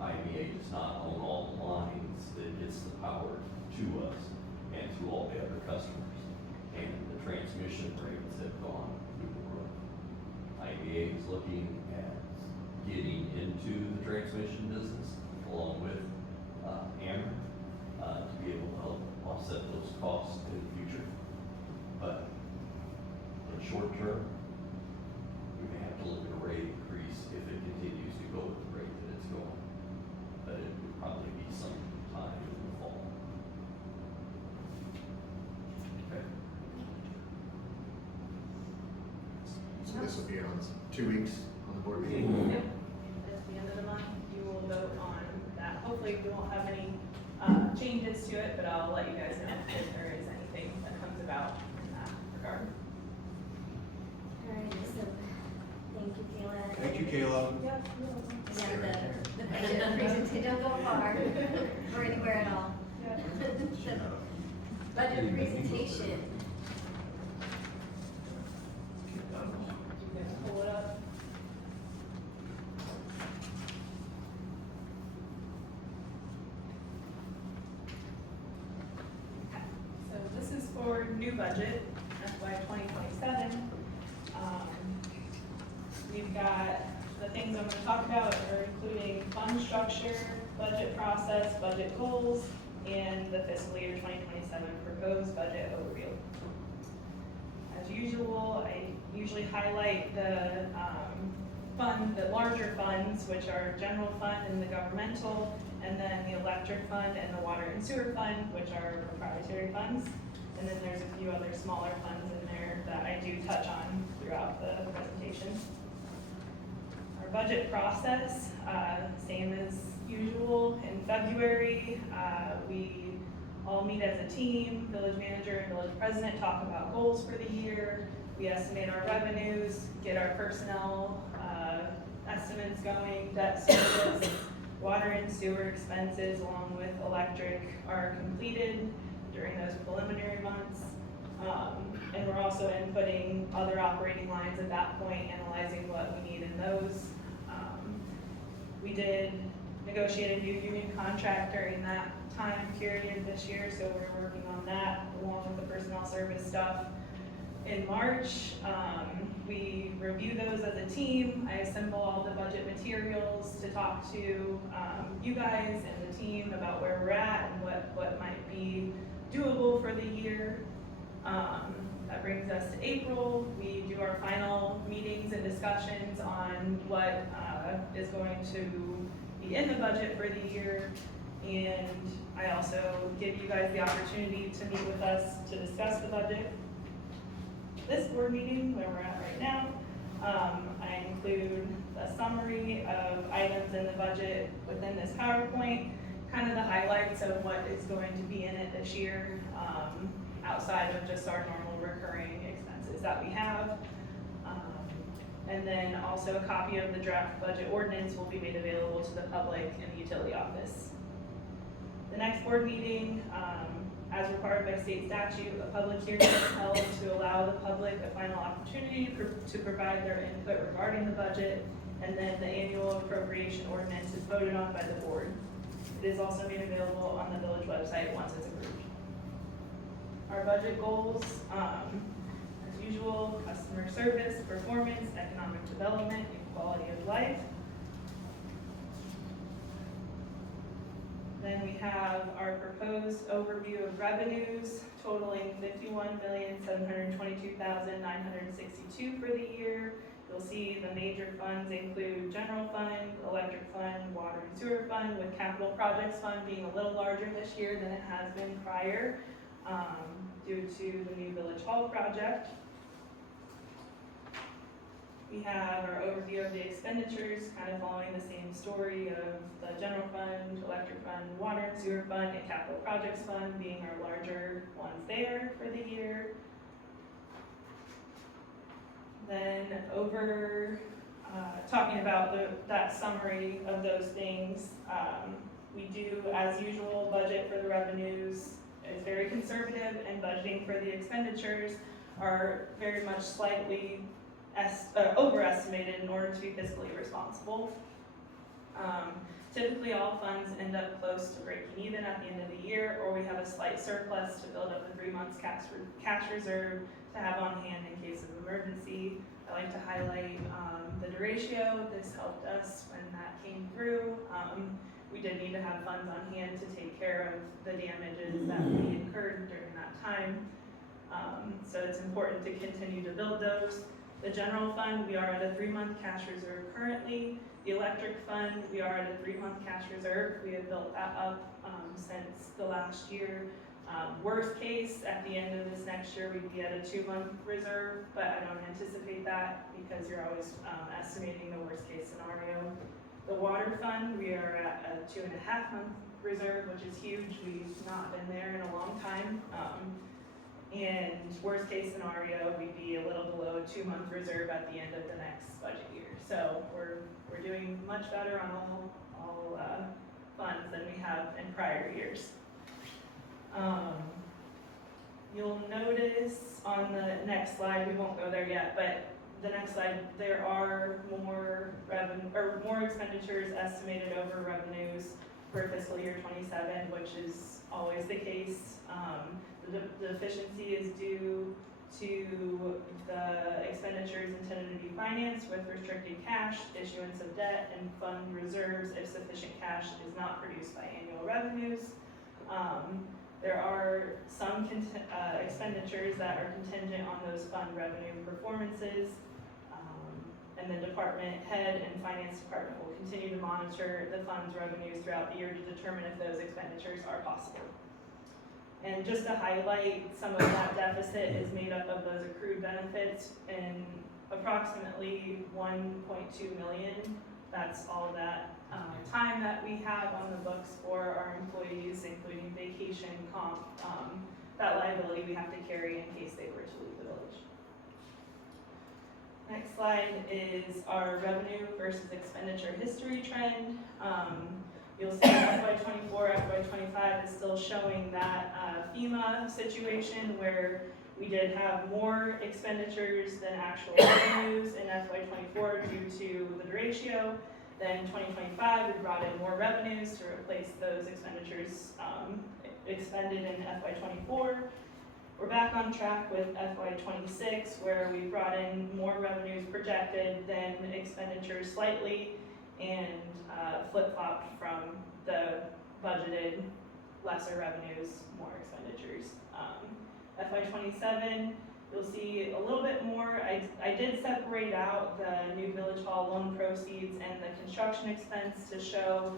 IEA does not own all the lines that gets the power to us and to all the other customers. And the transmission rates have gone through the roof. IEA is looking at getting into the transmission business along with Ameren to be able to help offset those costs in the future. But in short term, we may have to look at a rate increase if it continues to go at the rate that it's going. But it would probably be some time in the fall. Okay. So this will be on 2 weeks on the board meeting. Yep. At the end of the month, you will vote on that. Hopefully, we won't have any changes to it, but I'll let you guys know if there is anything that comes about in that regard. All right, so, thank you, Kayla. Thank you, Kayla. Yep. Yeah, the budget presentation, don't go far, or anywhere at all. The budget presentation. Pull it up. Okay, so this is for new budget, FY 2027. We've got the things I'm gonna talk about are including fund structure, budget process, budget goals, and the fiscal year 2027 proposed budget overview. As usual, I usually highlight the the larger funds, which are general fund and the governmental, and then the electric fund and the water and sewer fund, which are proprietary funds. And then there's a few other smaller funds in there that I do touch on throughout the presentation. Our budget process, same as usual in February. We all meet as a team, village manager and village president talk about goals for the year. We estimate our revenues, get our personnel estimates going, debt service, water and sewer expenses along with electric are completed during those preliminary months. And we're also inputting other operating lines at that point, analyzing what we need in those. We did negotiate a new union contract during that time period this year, so we're working on that along with the personnel service stuff. In March, we review those as a team. I assemble all the budget materials to talk to you guys and the team about where we're at and what might be doable for the year. That brings us to April. We do our final meetings and discussions on what is going to be in the budget for the year. And I also give you guys the opportunity to meet with us to discuss the budget. this board meeting where we're at right now. I include a summary of items in the budget within this PowerPoint, kind of the highlights of what is going to be in it this year, outside of just our normal recurring expenses that we have. And then also a copy of the draft budget ordinance will be made available to the public in the utility office. The next board meeting, as required by state statute, a public hearing is held to allow the public a final opportunity to provide their input regarding the budget, and then the annual appropriation ordinance is voted on by the board. It is also made available on the village website once it's approved. Our budget goals, as usual, customer service, performance, economic development, and quality of life. Then we have our proposed overview of revenues totaling $51,722,962 for the year. You'll see the major funds include general fund, electric fund, water and sewer fund, with capital projects fund being a little larger this year than it has been prior, due to the new Village Hall project. We have our overview of the expenditures, kind of following the same story of the general fund, electric fund, water and sewer fund, and capital projects fund being our larger ones there for the year. Then over, talking about that summary of those things, we do, as usual, budget for the revenues is very conservative, and budgeting for the expenditures are very much slightly overestimated in order to be fiscally responsible. Typically, all funds end up close to breaking even at the end of the year, or we have a slight surplus to build up a 3 months cash reserve to have on hand in case of emergency. I like to highlight the derecho. This helped us when that came through. We did need to have funds on hand to take care of the damages that we incurred during that time. So it's important to continue to build those. The general fund, we are at a 3 month cash reserve currently. The electric fund, we are at a 3 month cash reserve. We have built that up since the last year. Worst case, at the end of this next year, we'd be at a 2 month reserve, but I don't anticipate that because you're always estimating the worst case scenario. The water fund, we are at a 2.5 month reserve, which is huge. We've not been there in a long time. And worst case scenario, we'd be a little below a 2 month reserve at the end of the next budget year. So we're doing much better on all funds than we have in prior years. You'll notice on the next slide, we won't go there yet, but the next slide, there are more expenditures estimated over revenues for fiscal year 27, which is always the case. The deficiency is due to the expenditures intended to be financed with restricted cash, issuance of debt, and fund reserves if sufficient cash is not produced by annual revenues. There are some expenditures that are contingent on those fund revenue performances. And the department head and finance department will continue to monitor the fund's revenues throughout the year to determine if those expenditures are possible. And just to highlight, some of that deficit is made up of those accrued benefits, and approximately 1.2 million. That's all that time that we have on the books for our employees, including vacation, comp, that liability we have to carry in case they were to leave the village. Next slide is our revenue versus expenditure history trend. You'll see FY24, FY25 is still showing that FEMA situation where we did have more expenditures than actual revenues in FY24 due to the ratio. Then 2025, we brought in more revenues to replace those expenditures expended in FY24. We're back on track with FY26, where we brought in more revenues projected than expenditures slightly, and flip-flopped from the budgeted lesser revenues, more expenditures. FY27, you'll see a little bit more. I did separate out the new Village Hall loan proceeds and the construction expense to show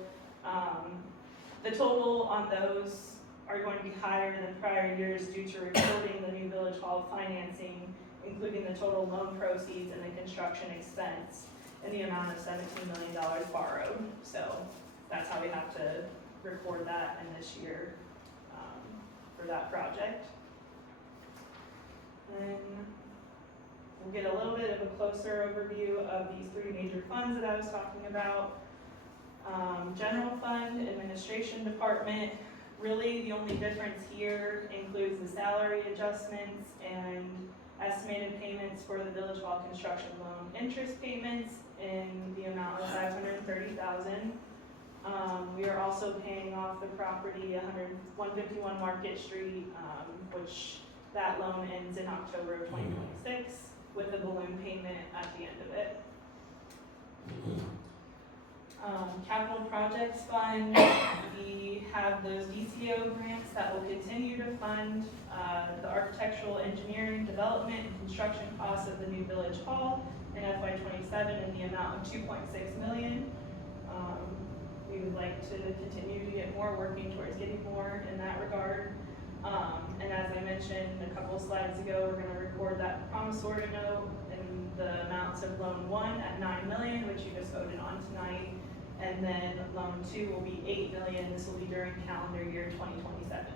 the total on those are going to be higher than prior years due to recording the new Village Hall financing including the total loan proceeds and the construction expense in the amount of $17 million borrowed. So that's how we have to record that in this year for that project. Then we'll get a little bit of a closer overview of these three major funds that I was talking about. General fund, administration department, really the only difference here includes the salary adjustments and estimated payments for the Village Hall construction loan interest payments in the amount of $530,000. We are also paying off the property 151 Market Street, which that loan ends in October of 2026 with a balloon payment at the end of it. Capital Projects Fund, we have those DCO grants that will continue to fund the architectural engineering, development, and construction costs of the new Village Hall in FY27 in the amount of $2.6 million. We would like to continue to get more, working towards getting more in that regard. And as I mentioned a couple of slides ago, we're going to record that promissory note in the amounts of loan 1 at $9 million, which you just voted on tonight. And then loan 2 will be $8 million. This will be during calendar year 2027.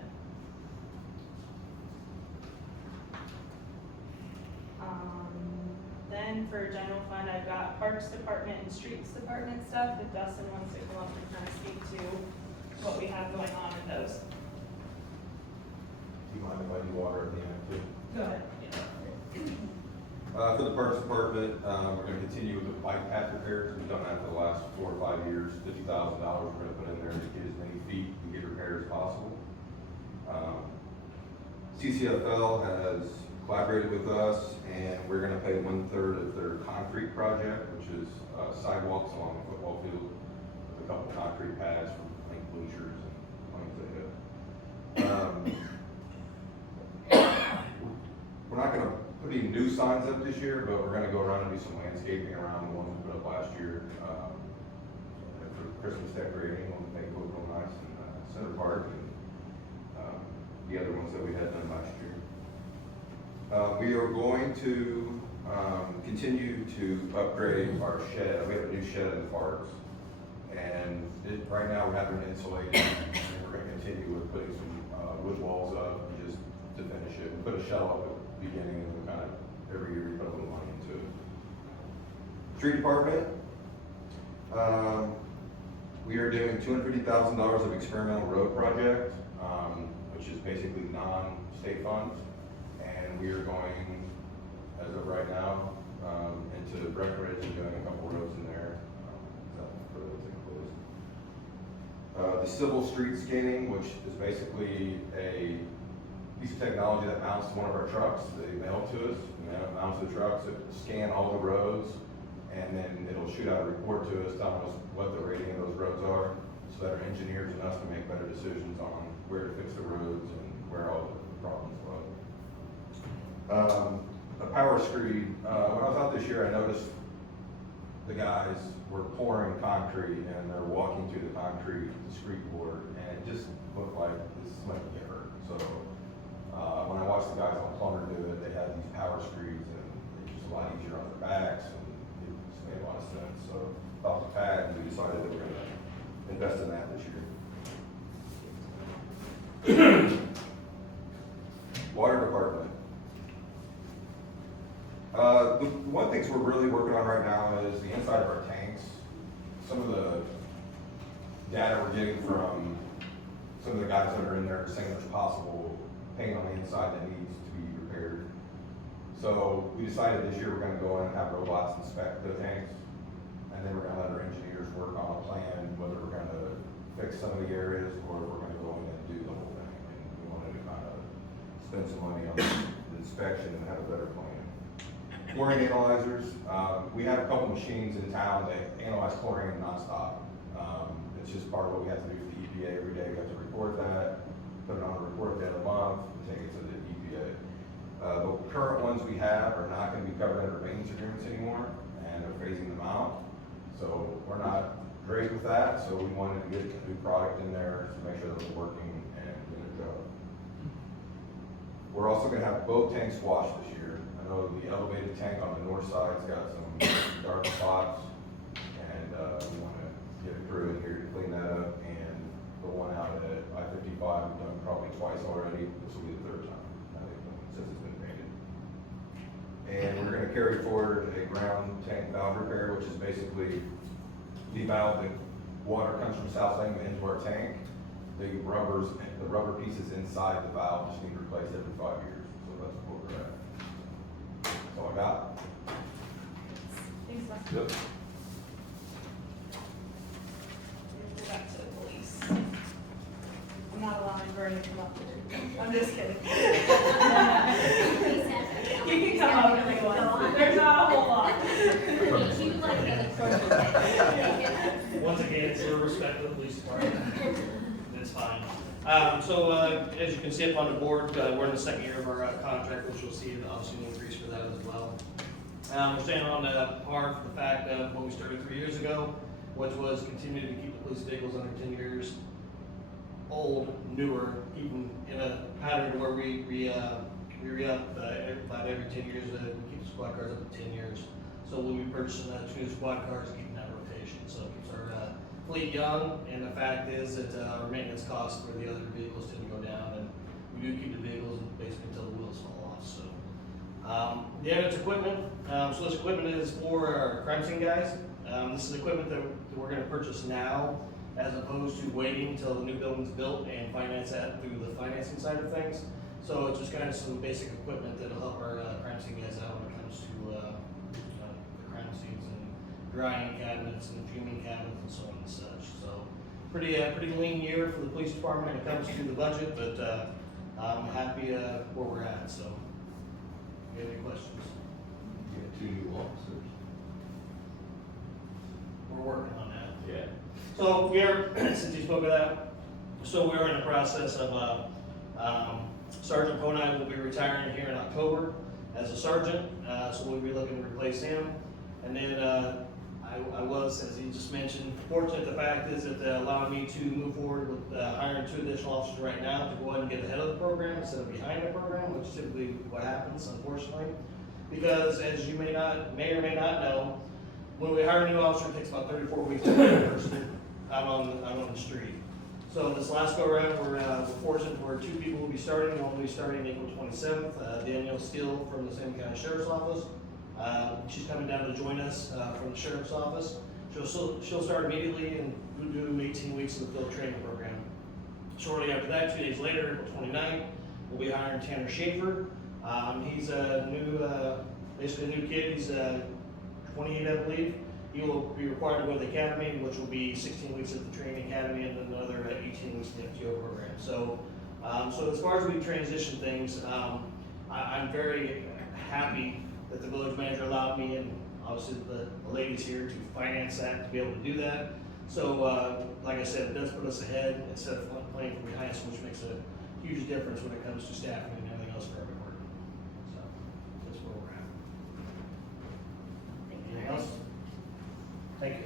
Then for general fund, I've got Parks Department and Streets Department stuff. If Dustin wants to come up and kind of speak to what we have going on in those. Do you mind if I do water at the end too? Go ahead. For the Parks Department, we're going to continue with the bike path repairs. We've done that for the last 4 or 5 years. $50,000 we're going to put in there to get as many feet and get repaired as possible. CCFL has collaborated with us, and we're going to pay 1/3 of their concrete project, which is sidewalks along the football field with a couple concrete pads for like bleachers and things like that. We're not going to put any new signs up this year, but we're going to go around and do some landscaping around the ones we put up last year. And for Christmas decorating, we'll make it look real nice in Center Park and the other ones that we had done last year. We are going to continue to upgrade our shed. We have a new shed in the parks, and right now we're having it insulated, and we're going to continue with putting some wood walls up just to finish it. We put a shell up at the beginning, and then kind of every year we put a little money into it. Street department, we are doing $250,000 of experimental road project, which is basically non-state funds. And we are going, as of right now, into Breckenridge and doing a couple roads in there. For those included. The civil street scanning, which is basically a piece of technology that mounts to one of our trucks. They mail it to us, and then it mounts the trucks, it scan all the roads, and then it'll shoot out a report to us telling us what the rating of those roads are, so that our engineers and us can make better decisions on where to fix the roads and where all the problems lie. A power screed. When I was out this year, I noticed the guys were pouring concrete and they're walking through the concrete, the screed board, and it just looked like this might get hurt. So when I watched the guys on Plumber do it, they had these power screeds and it's just a lot easier on their backs, and it just made a lot of sense. So off the pad, we decided that we're going to invest in that this year. Water department. The one thing we're really working on right now is the inside of our tanks. Some of the data we're getting from some of the guys that are in there saying there's possible paint on the inside that needs to be repaired. So we decided this year we're going to go in and have robots inspect the tanks, and then we're going to let our engineers work on a plan whether we're going to fix some of the areas or if we're going to go in and do the whole thing. And we wanted to kind of spend some money on the inspection and have a better plan. Chlorine analyzers, we have a couple machines in town that analyze chlorine nonstop. It's just part of what we have to do for the EPA every day. We have to report that, put it on a report at the end of the month, and take it to the EPA. The current ones we have are not going to be covered under maintenance agreements anymore, and they're phasing them out. So we're not great with that, so we wanted to get a new product in there to make sure that it's working and doing a good job. We're also gonna have both tanks washed this year. I know the elevated tank on the north side's got some dark spots, and, we wanna get a crew in here to clean that up, and the one out at I-55, we've done probably twice already. This will be the third time, I think, since it's been painted. And we're gonna carry forward a ground tank valve repair, which is basically the valve that water comes from South Lane into our tank. The rubber pieces inside the valve just need replaced every 5 years. So that's what we're at. That's all I got. Thanks, Les. Yep. Go back to the police. I'm not allowing Bernie to come up here. I'm just kidding. You can come up if you want. There's not a whole lot. Once again, it's your respect to the police department. That's fine. As you can see up on the board, we're in the second year of our contract, which you'll see obviously an increase for that as well. We're staying on par for the fact of what we started 3 years ago, which was continue to keep the police vehicles under 10 years old, newer, even in a pattern where we re-up about every 10 years. We keep the squad cars up to 10 years. So we'll be purchasing 2 new squad cars, keeping that rotation. So it keeps our fleet young, and the fact is that our maintenance costs for the other vehicles tend to go down, and we do keep the vehicles basically until the wheels fall off. So the evidence equipment. So this equipment is for our crime scene guys. This is equipment that we're going to purchase now, as opposed to waiting until the new building's built and finance that through the financing side of things. So it's just kind of some basic equipment that'll help our crime scene guys out when it comes to the crime scenes and drying cabinets and fuming cabinets and so on and such. So pretty lean year for the police department when it comes to the budget, but I'm happy where we're at. So, if you have any questions? You got 2 new officers. We're working on that. Yeah. So we are, since you spoke of that, so we are in the process of, Sergeant Konai will be retiring here in October as a sergeant, so we'll be looking to replace him. And then, I was, as he just mentioned, fortunate. The fact is that allowed me to move forward with hiring 2 additional officers right now to go ahead and get ahead of the program instead of behind the program, which is typically what happens, unfortunately. Because as you may or may not know, when we hire a new officer, it takes about 34 weeks to get a person out on the street. So this last go around, we're fortunate where 2 people will be starting. One will be starting April 27th. Danielle Steele from the Salem County Sheriff's Office. She's coming down to join us from the Sheriff's Office. She'll start immediately and we'll do 18 weeks of the field training program. Shortly after that, 2 days later, April 29th, we'll be hiring Tanner Schaefer. He's a new, basically a new kid. He's 28, I believe. He will be required to go to the academy, which will be 16 weeks at the training academy and then another 18 weeks in the FTO program. So, so as far as we transition things, I'm very happy that the village manager allowed me and obviously the ladies here to finance that, to be able to do that. So, like I said, it does put us ahead instead of playing from behind us, which makes a huge difference when it comes to staffing and everything else for every department. So, that's where we're at. Anything else? Thank you.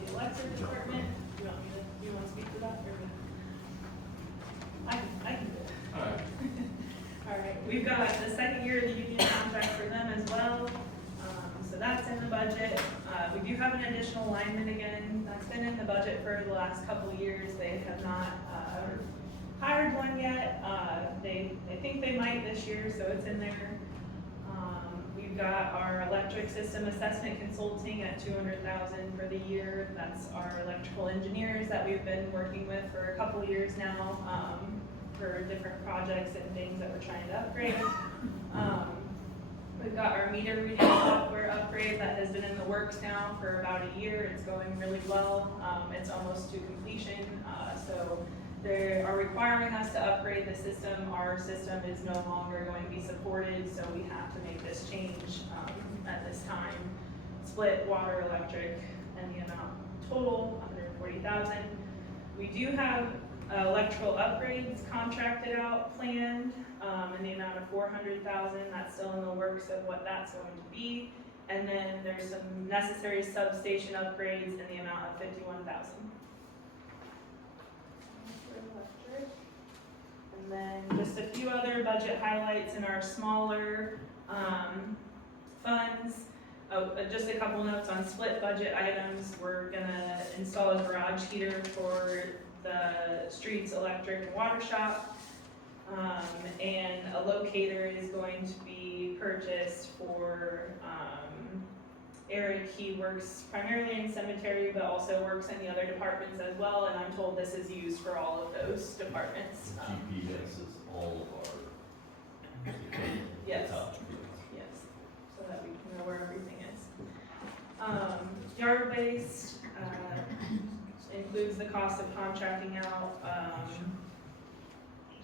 The electric department, you want to speak to that, or? I can do it. All right. All right, we've got the second year of the union contract for them as well. So that's in the budget. We do have an additional lineman again. That's been in the budget for the last couple of years. They have not hired one yet. They think they might this year, so it's in there. We've got our electric system assessment consulting at $200,000 for the year. That's our electrical engineers that we've been working with for a couple of years now for different projects and things that we're trying to upgrade. We've got our meter reading software upgrade that has been in the works now for about a year. It's going really well. It's almost to completion. So they are requiring us to upgrade the system. Our system is no longer going to be supported, so we have to make this change at this time. Split water, electric, and the amount total, $140,000. We do have electrical upgrades contracted out, planned, in the amount of $400,000. That's still in the works of what that's going to be. And then there's some necessary substation upgrades in the amount of $51,000. two other budget highlights in our smaller, funds. Oh, just a couple notes on split budget items. We're gonna install a garage heater for the streets electric and water shop. And a locator is going to be purchased for, Eric. He works primarily in cemetery, but also works in the other departments as well, and I'm told this is used for all of those departments. GPS is all of our. Yes. It's out. Yes, so that we can know where everything is. Yard waste, includes the cost of contracting out,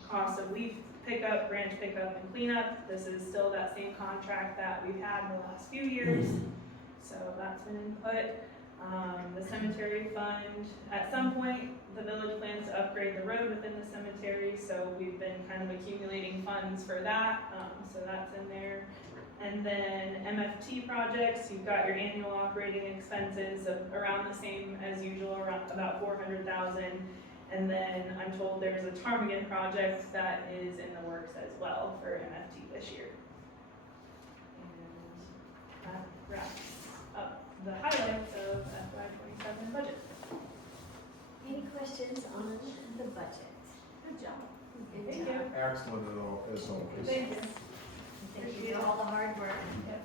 cost of leaf pickup, branch pickup, and cleanup. This is still that same contract that we've had in the last few years, so that's been input. The cemetery fund, at some point, the village plans to upgrade the road within the cemetery, so we've been kind of accumulating funds for that, so that's in there. And then MFT projects, you've got your annual operating expenses of around the same as usual, around about 400,000. And then I'm told there's a Ptarmigan project that is in the works as well for MFT this year. And that wraps up the highlights of FY27 budget. Any questions on the budget? Good job. Good Thank job. you. Excellent as always. Thank you. Thank you for all the hard work. Yep.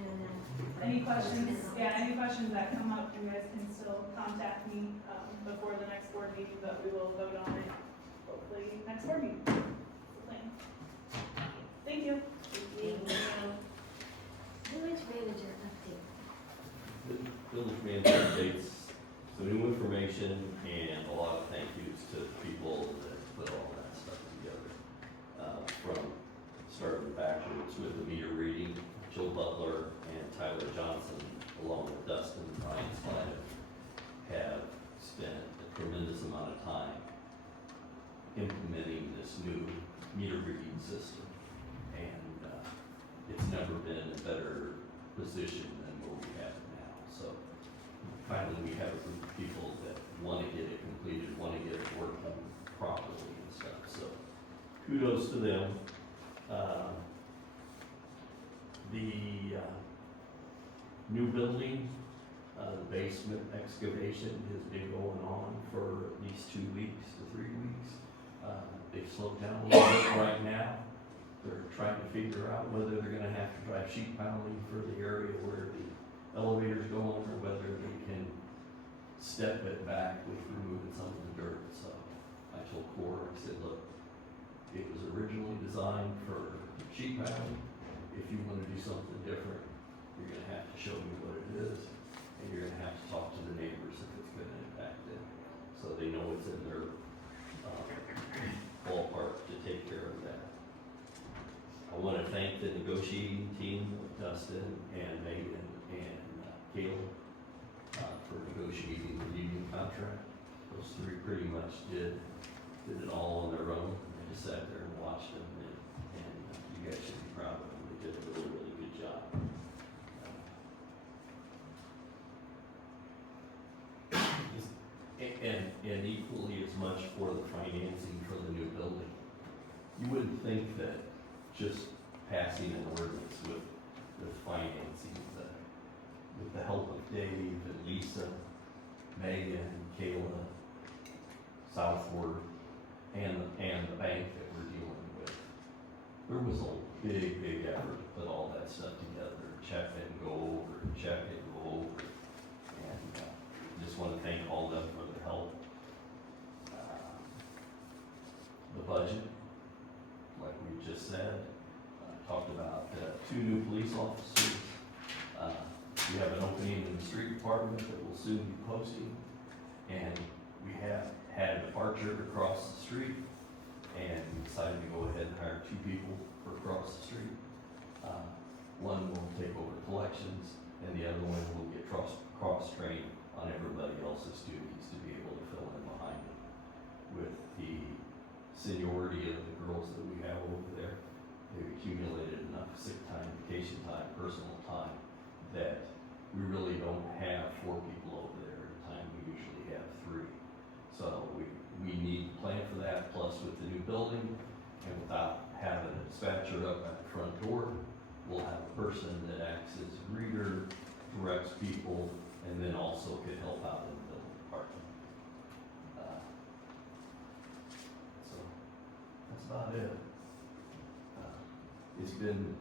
And, Any questions, any questions that come up, you guys can still contact me, before the next board meeting, but we will vote on it hopefully next board meeting. That's the plan. Thank you. Thank you. Village manager update. Village manager updates, some new information and a lot of thank yous to the people that put all that stuff together. From starting backwards with the meter reading, Jill Butler and Tyler Johnson, along with Dustin and Brian Slide, have spent a tremendous amount of time implementing this new meter reading system. And it's never been a better position than what we have now. So finally, we have a group of people that want to get it completed, want to get it working properly and stuff. So kudos to them. The new building, the basement excavation has been going on for at least 2 weeks to 3 weeks. They've slowed down a little bit right now. They're trying to figure out whether they're gonna have to drive sheet piling for the area where the elevator's going, or whether they can step it back with removing some of the dirt. So I told Cora, I said, look, it was originally designed for sheet piling. If you wanna do something different, you're gonna have to show me what it is, and you're gonna have to talk to the neighbors if it's gonna impact them, so they know it's in their ballpark to take care of that. I wanna thank the negotiating team, Dustin and Megan and Caleb, for negotiating the union contract. Those three pretty much did it all on their own. I just sat there and watched them, and you guys should be proud of them. They did a really, really good job. And equally as much for the financing for the new building. You wouldn't think that just passing an ordinance with financing, with the help of Dave and Lisa, Megan, Kayla, Southward, and the bank that we're dealing with, there was a big, big effort to put all that stuff together, check it and go over, check it and go over. And just want to thank all of them for their help. The budget, like we just said, talked about 2 new police officers. We have an opening in the street department that will soon be posting, and we have had a departure across the street, and we decided to go ahead and hire 2 people for across the street. One will take over collections, and the other one will get cross-trained on everybody else's duties to be able to fill in behind them. With the seniority of the girls that we have over there, they've accumulated enough sick time, vacation time, personal time, that we really don't have 4 people over there at a time. We usually have 3. So we need to plan for that, plus with the new building, And without having a dispatcher up at the front door, we'll have a person that acts as a greeter, directs people, and then also can help out in the building department. So, that's about it. It's been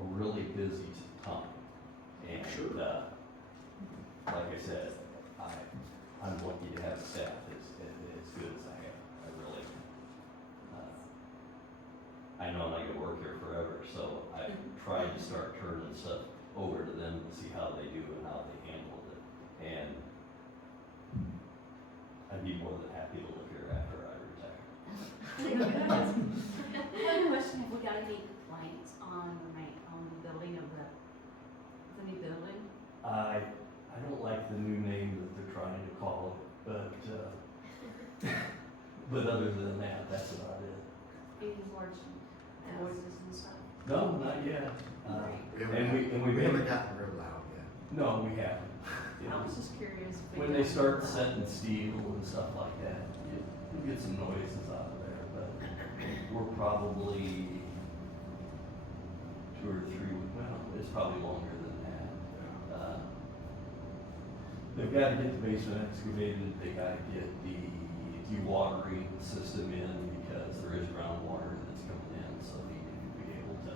a really busy time. And, like I said, I'm lucky to have a staff as good as I have. I really, I know I'm not gonna work here forever, so I tried to start turning stuff over to them to see how they do and how they handled it. And I'd be more than happy to live here after I retire. One question, have we got any complaints on the building of the new building? I don't like the new name that they're trying to call it, but other than that, that's about it. Any large noises and stuff? No, not yet. We We haven't gotten real loud yet. No, we haven't. You I know, was just curious. if we when got- they start setting steel and stuff like that, you get some noises out of there, but we're probably 2 or 3, well, it's probably longer than that. They've got to get the basement excavated, they got to get the dewatering system in because there is groundwater that's coming in, so they need to be able to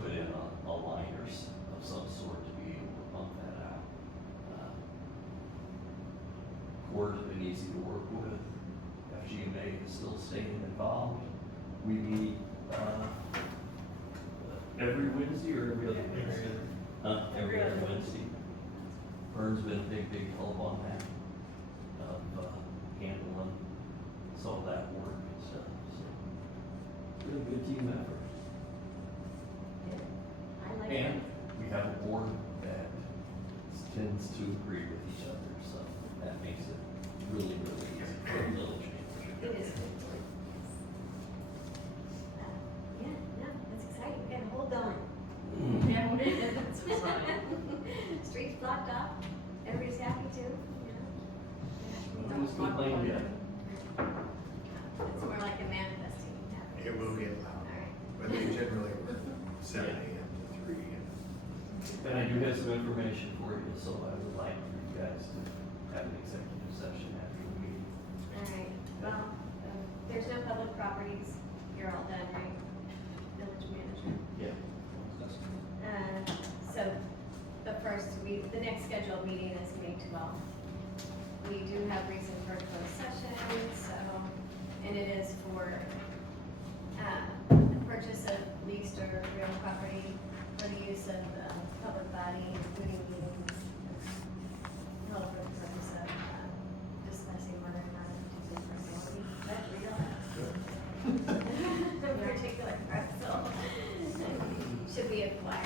put in a line or of some sort to be able to pump that out. Court has been easy to work with. FGMA is still staying involved. We meet, every Wednesday or every other Wednesday? Every other Wednesday. Vern's been a big help on that, of, handling some of that work and stuff, so. Really good team effort. I like And it. we have a board that tends to agree with each other, so that makes it really easy for a village manager. It is good. Yeah, no, that's exciting. We got a whole building. Yeah, that's exciting. Streets blocked off. Everybody's happy too, you know? No one's complained yet. It's more like a manifesting. It will get loud, Alright. but they generally work from 7 a.m. to 3 a.m. And I do have some information for you, so I would like for you guys to have an executive session after the meeting. Alright, well, there's no public properties. You're all done, right? Village manager. Yeah. So, but first, the next scheduled meeting is May 12th. We do have reason for a closed session, so, and it is for, the purchase of leased or real property for the use of the public body, including meetings, held for the purpose of, discussing whether or not it is a personality. That's real. The particular parcel should be acquired.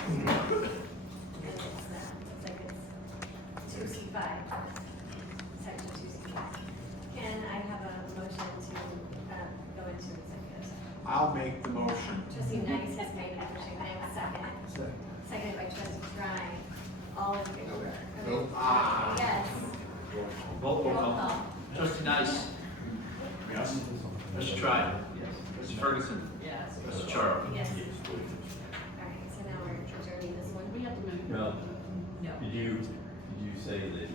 And it's like it's 2C5, section 2C5. Can I have a motion to go into executive session? I'll make the motion. Trustee Nice has made the motion. Can I have a second? Seconded by trustee Drine. All in favor? Vote aye. Yes. Roll Roll call. call. Trustee Nice. Yes. Mr. Tribe. Yes. Mr. Ferguson. Yes. Mr. Charles. Yes. All right, so now we're adjourning this one. We have to move. No, No. did you say that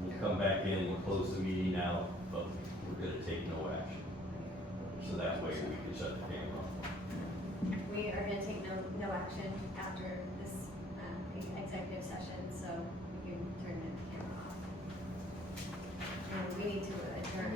we'll come back in and close the meeting out, but we're gonna take no action? So that way we can shut the camera off. We are gonna take no action after this, executive session, so we can turn the camera off. And we need to adjourn.